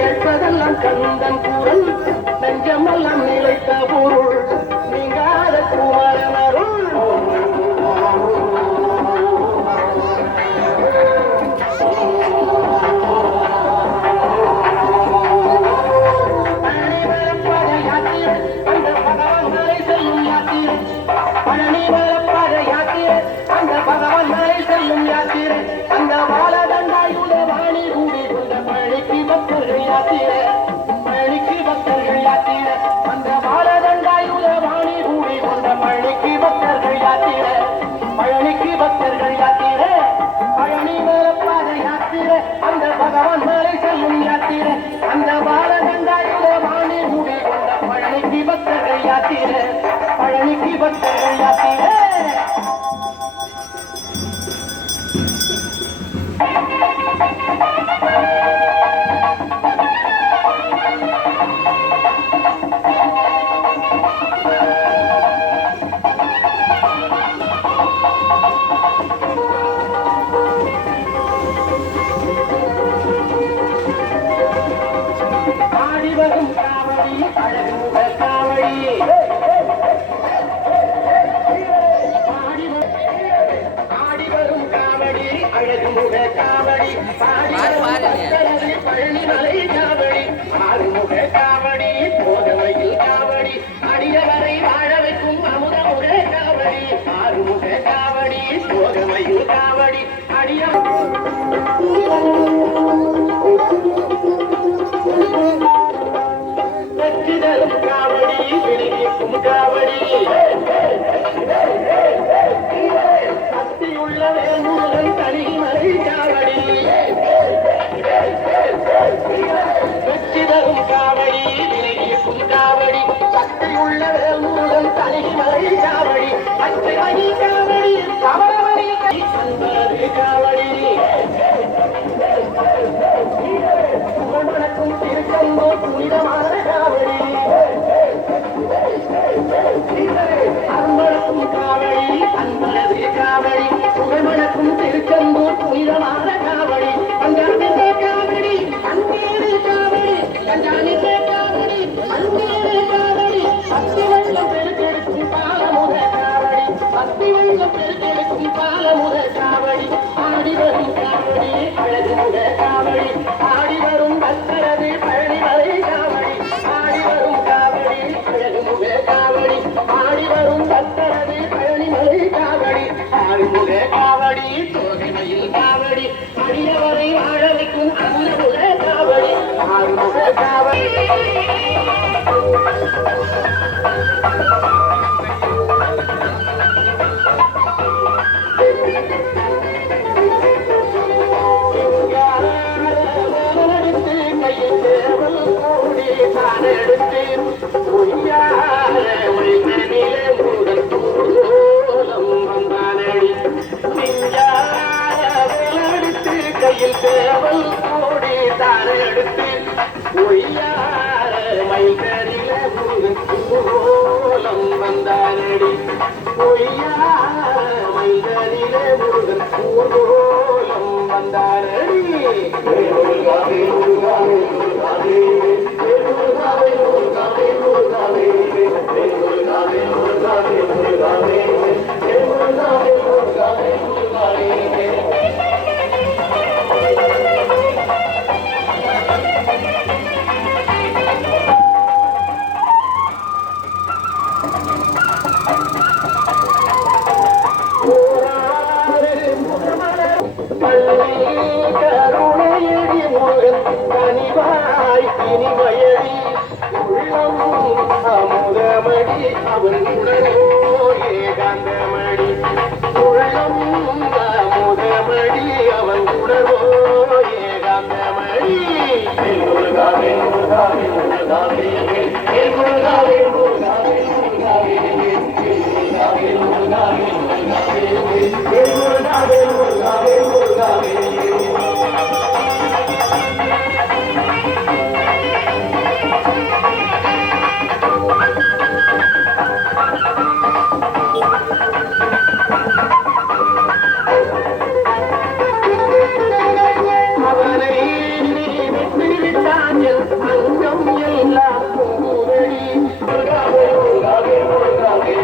கேட்பதெல்லாம் கந்தன் குரல் நெஞ்சமெல்லாம் நிலைத்த பொருள் நீங்காத குமாரன் அருள். அந்த பகவான் மலை செல்லும் யாத்திரை, அந்த பாலதண்டாயுத வாணி கூடி கொண்ட பழனிக்கு பக்தர்கள் யாத்திரை, பழனிக்கு பக்தர்கள் யாத்திரை, அந்த பாலதண்டாயுத வாணி கூடி கொண்ட பழனிக்கு பக்தர்கள் யாத்திரை, பழனிக்கு பக்தர்கள் யாத்திரை, பழனி மேலப்பாத யாத்திரை, அந்த பகவான் மலை செல்லும் யாத்திரை, அந்த பாலதண்டாயுத வாணி கூடி கொண்ட பழனிக்கு பக்தர்கள் யாத்திரை, பழனிக்கு பக்தர்கள் யாத்திரை. ஆடி வரும் காவடி அழகு முக காவடி, ஆடி வரும் காவடி அழகு முக காவடி, பழனி மலை காவடி, ஆறுமுக காவடி, போகவையில் காவடி, அடியவரை வாழ வைக்கும் அமுதமுக காவடி, ஆறுமுக காவடி, போகவையில் காவடி, அடிய வெற்றிதரும் காவடி, விலகிக்கும் காவடி, சக்தியுள்ள வேல்முருகன் தனிமலை காவடி, வெற்றிதரும் காவடி, விலகிக்கும் காவடி, சக்தியுள்ள வேல்முருகன் தனிமலை காவடி, பச்சை மணி காவடி, கவரமணி அன்பரது காவடி, புகழ்வணக்கும் திருச்செந்தூர் புனிதமான காவடி, அன்பழக்கும் காவடி, அன்பரது காவடி, புகழ்வணக்கும் திருச்செந்தூர் புனிதமான காவடி, பஞ்சாமிசே காவடி, அன்பேறு காவடி, பஞ்சாமிசே காவடி, அன்பேறு காவடி, பக்தி வெள்ளம் பெருக்கெடுக்கும் பாலமுத காவடி, பக்தி வெள்ளம் பெருக்கெடுக்கும் பாலமுத காவடி, ஆடி வரும் காவடி அழகு முக காவடி, ஆடி வரும் பக்தரது பழனி மலை காவடி, ஆடி வரும் காவடி அழகு முக காவடி, ஆடி வரும் பக்தரது பழனி மலை காவடி, ஆறுமுக காவடி, தோகைமையில் காவடி, அடியவரை வாழ வைக்கும் அமுதமுக காவடி, ஆறுமுக காவடி. சிங்கார கையில் சேவல் கூடி தாரை எடுத்து ஒய்யார மைகரில முருகன் வந்தானடி ஒய்யார மைகரில முருகன் ஊர்கோலம் வந்தானடி முருகாவே முருகாவே முருகாவே முருகாவே முருகாவே முருகாவே முருகாவே முருகாவே முருகாவே முருகாவே முருகாவே முருகாவே கருணையடி முருகன் கனிவாய் இனிமயடி உள்ளம் அமுதமடி அவன் உடலோ ஏகாந்தமடி உள்ளம் அமுதமடி அவன் உடலோ ஏகாந்தமடி முருகாவே முருகாவே முருகாவே முருகாவே முருகாவே முருகாவே முருகாவே முருகாவே முருகாவே முருகாவே முருகாவே அவனை நீ விட்டுவிட்டான் அங்கம் எல்லாம் பூரடி முருகாவே முருகாவே முருகாவே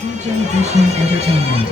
DJ Vision Entertainment.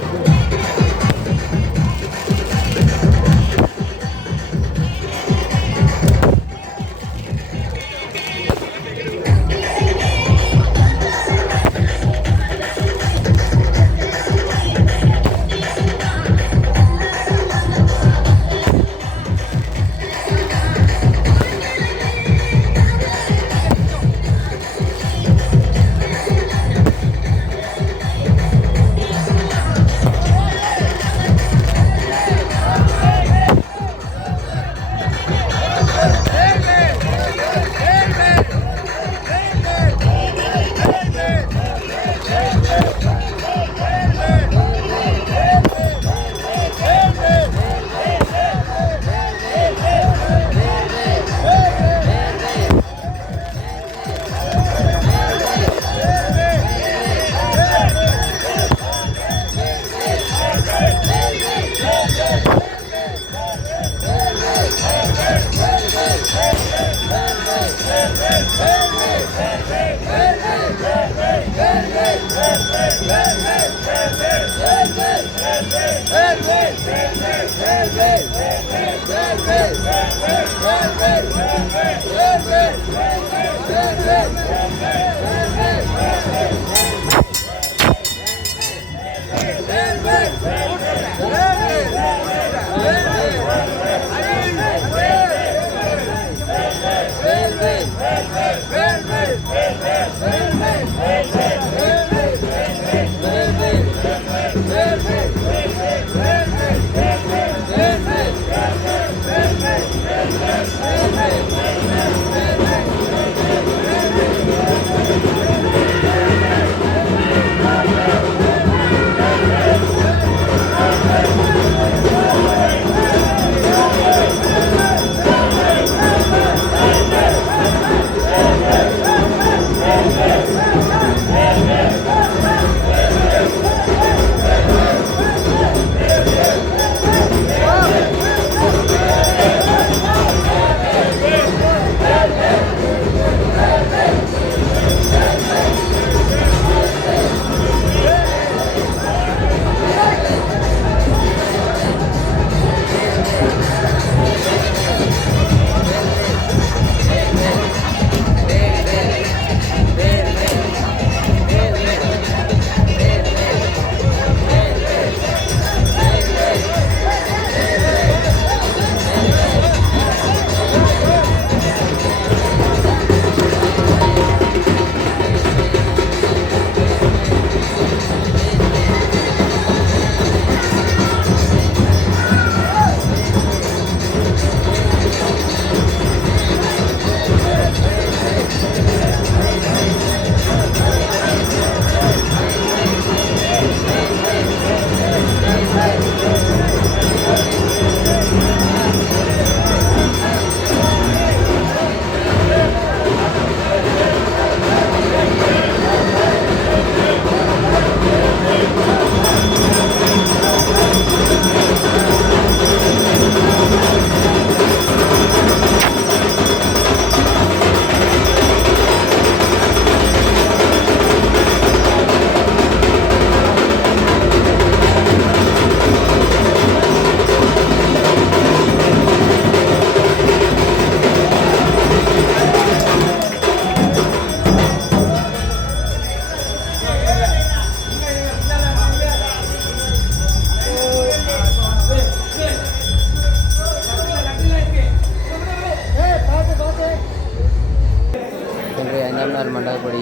மண்டகப்படி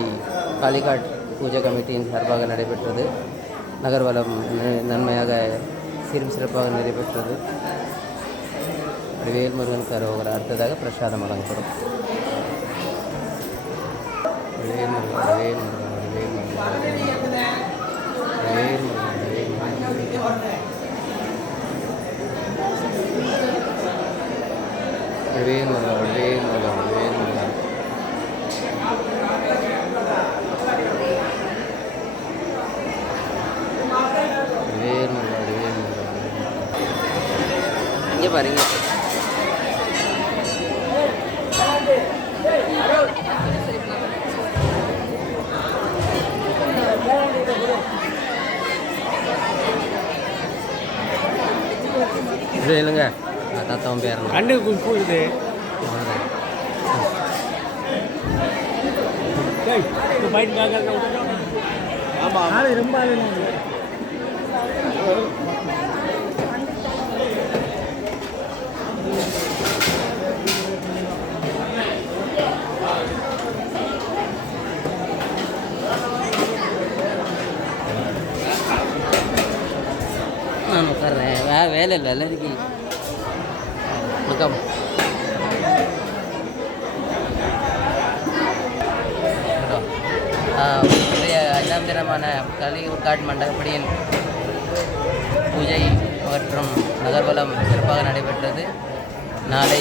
காளிகாட் பூஜை கமிட்டியின் சார்பாக நடைபெற்றது. நகர்வலம் நன்மையாக சீரும் சிறப்பாக நடைபெற்றது. வேல்முருகன் கரோகரா. அடுத்ததாக பிரசாதம் வழங்கப்படும். வேல்முருகன் வேல்முருகன் வேல்முருகன் வேல்முருகன் வேல்முருகன் வேல்முருகன் இங்கே பாருங்க. இது இல்லைங்க தத்தவன் பேர் கண்ணு கூடுது ஆமாம் ரொம்ப நான் உட்கார்றேன் வேலை இல்லை எல்லாருக்கு முக்கம் ஐந்தாம் தினமான கலிகாட் மண்டபப்படியின் பூஜை மற்றும் நகர்வலம் சிறப்பாக நடைபெற்றது. நாளை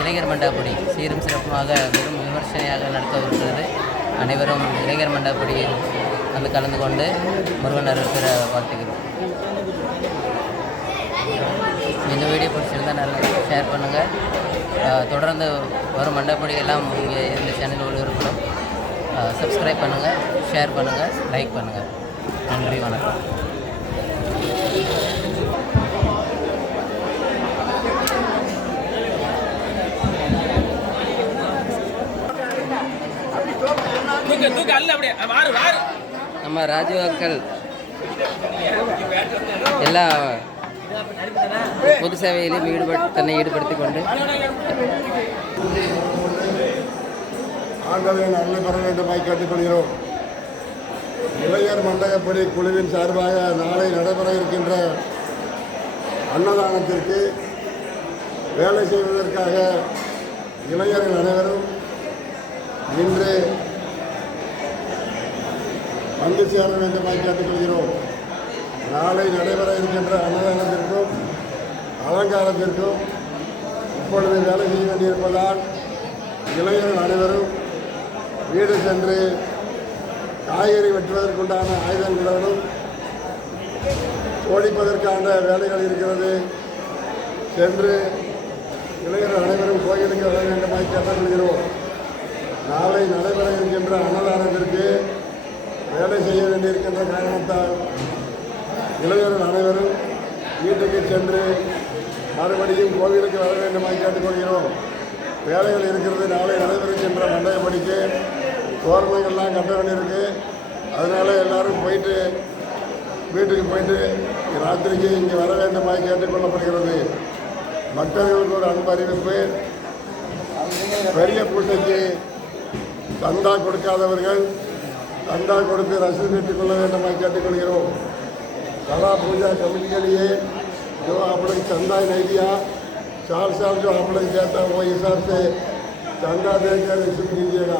இளைஞர் மண்டபப்படி சீரும் சிறப்புமாக வெறும் விமர்சனையாக நடத்தவிருக்கிறது. அனைவரும் இளைஞர் மண்டபப்படியில் வந்து கலந்து கொண்டு முருகன் இருக்கிற வாழ்த்துக்கிறோம். இந்த வீடியோ பிடிச்சிருந்தால் நல்லா ஷேர் பண்ணுங்கள். தொடர்ந்து வரும் மண்டபப்படி எல்லாம் இங்கே இந்த சேனல் ஒளிபரப்படும். சப்ஸ்கிரைப் பண்ணுங்கள், ஷேர் பண்ணுங்கள், லைக் பண்ணுங்கள். நன்றி, வணக்கம். நம்ம ராஜு அங்கிள் எல்லா பொது சேவையிலும் தன்னை ஈடுபடுத்திக் கொண்டு ஆண்டவரின் அருளை பெற வேண்டுமாய் கேட்டுக்கொள்கிறோம். இளைஞர் மண்டபப்படி குழுவின் சார்பாக நாளை நடைபெற இருக்கின்ற அன்னதானத்திற்கு வேலை செய்வதற்காக இளைஞர்கள் அனைவரும் இன்று வந்து சேர வேண்டுமாய் கேட்டுக்கொள்கிறோம். நாளை நடைபெற இருக்கின்ற அன்னதானத்திற்கும் அலங்காரத்திற்கும் இப்பொழுது வேலை செய்ய வேண்டியிருப்பதால் இளைஞர்கள் அனைவரும் வீடு சென்று காய்கறி வெட்டுவதற்குண்டான ஆயுதங்களுடனும் ஓடிப்பதற்கான வேலைகள் இருக்கிறது. சென்று இளைஞர்கள் அனைவரும் கோயிலுக்கு வர வேண்டுமாய் கேட்டுக்கொள்கிறோம். நாளை நடைபெற இருக்கின்ற அன்னதானத்திற்கு வேலை செய்ய வேண்டியிருக்கின்ற காரணத்தால் இளைஞர்கள் அனைவரும் வீட்டுக்கு சென்று மறுபடியும் கோவிலுக்கு வர வேண்டுமாய் கேட்டுக்கொள்கிறோம். வேலைகள் இருக்கிறது. நாளை நடைபெறுகின்ற மண்டபப்படிக்கு தோரணங்கள்லாம் கட்ட வேண்டியிருக்கு. அதனால் எல்லோரும் போயிட்டு வீட்டுக்கு போயிட்டு ராத்திரிக்கு இங்கே வர வேண்டுமாய் கேட்டுக்கொள்ளப்படுகிறது. மக்களுக்கு ஒரு அன்பு அறிவிப்பு. பெரிய பூட்டைக்கு சந்தா கொடுக்காதவர்கள் சந்தா கொடுத்து ரசீது பெற்றுக்கொள்ள வேண்டுமாய் கேட்டுக்கொள்கிறோம். कला पूजा कमेटी के लिए जो आप लोग चंदा नहीं दिया, साल जो आप लोग जाता है वो हिसाब से चंदा देकर रिसीव कीजिएगा।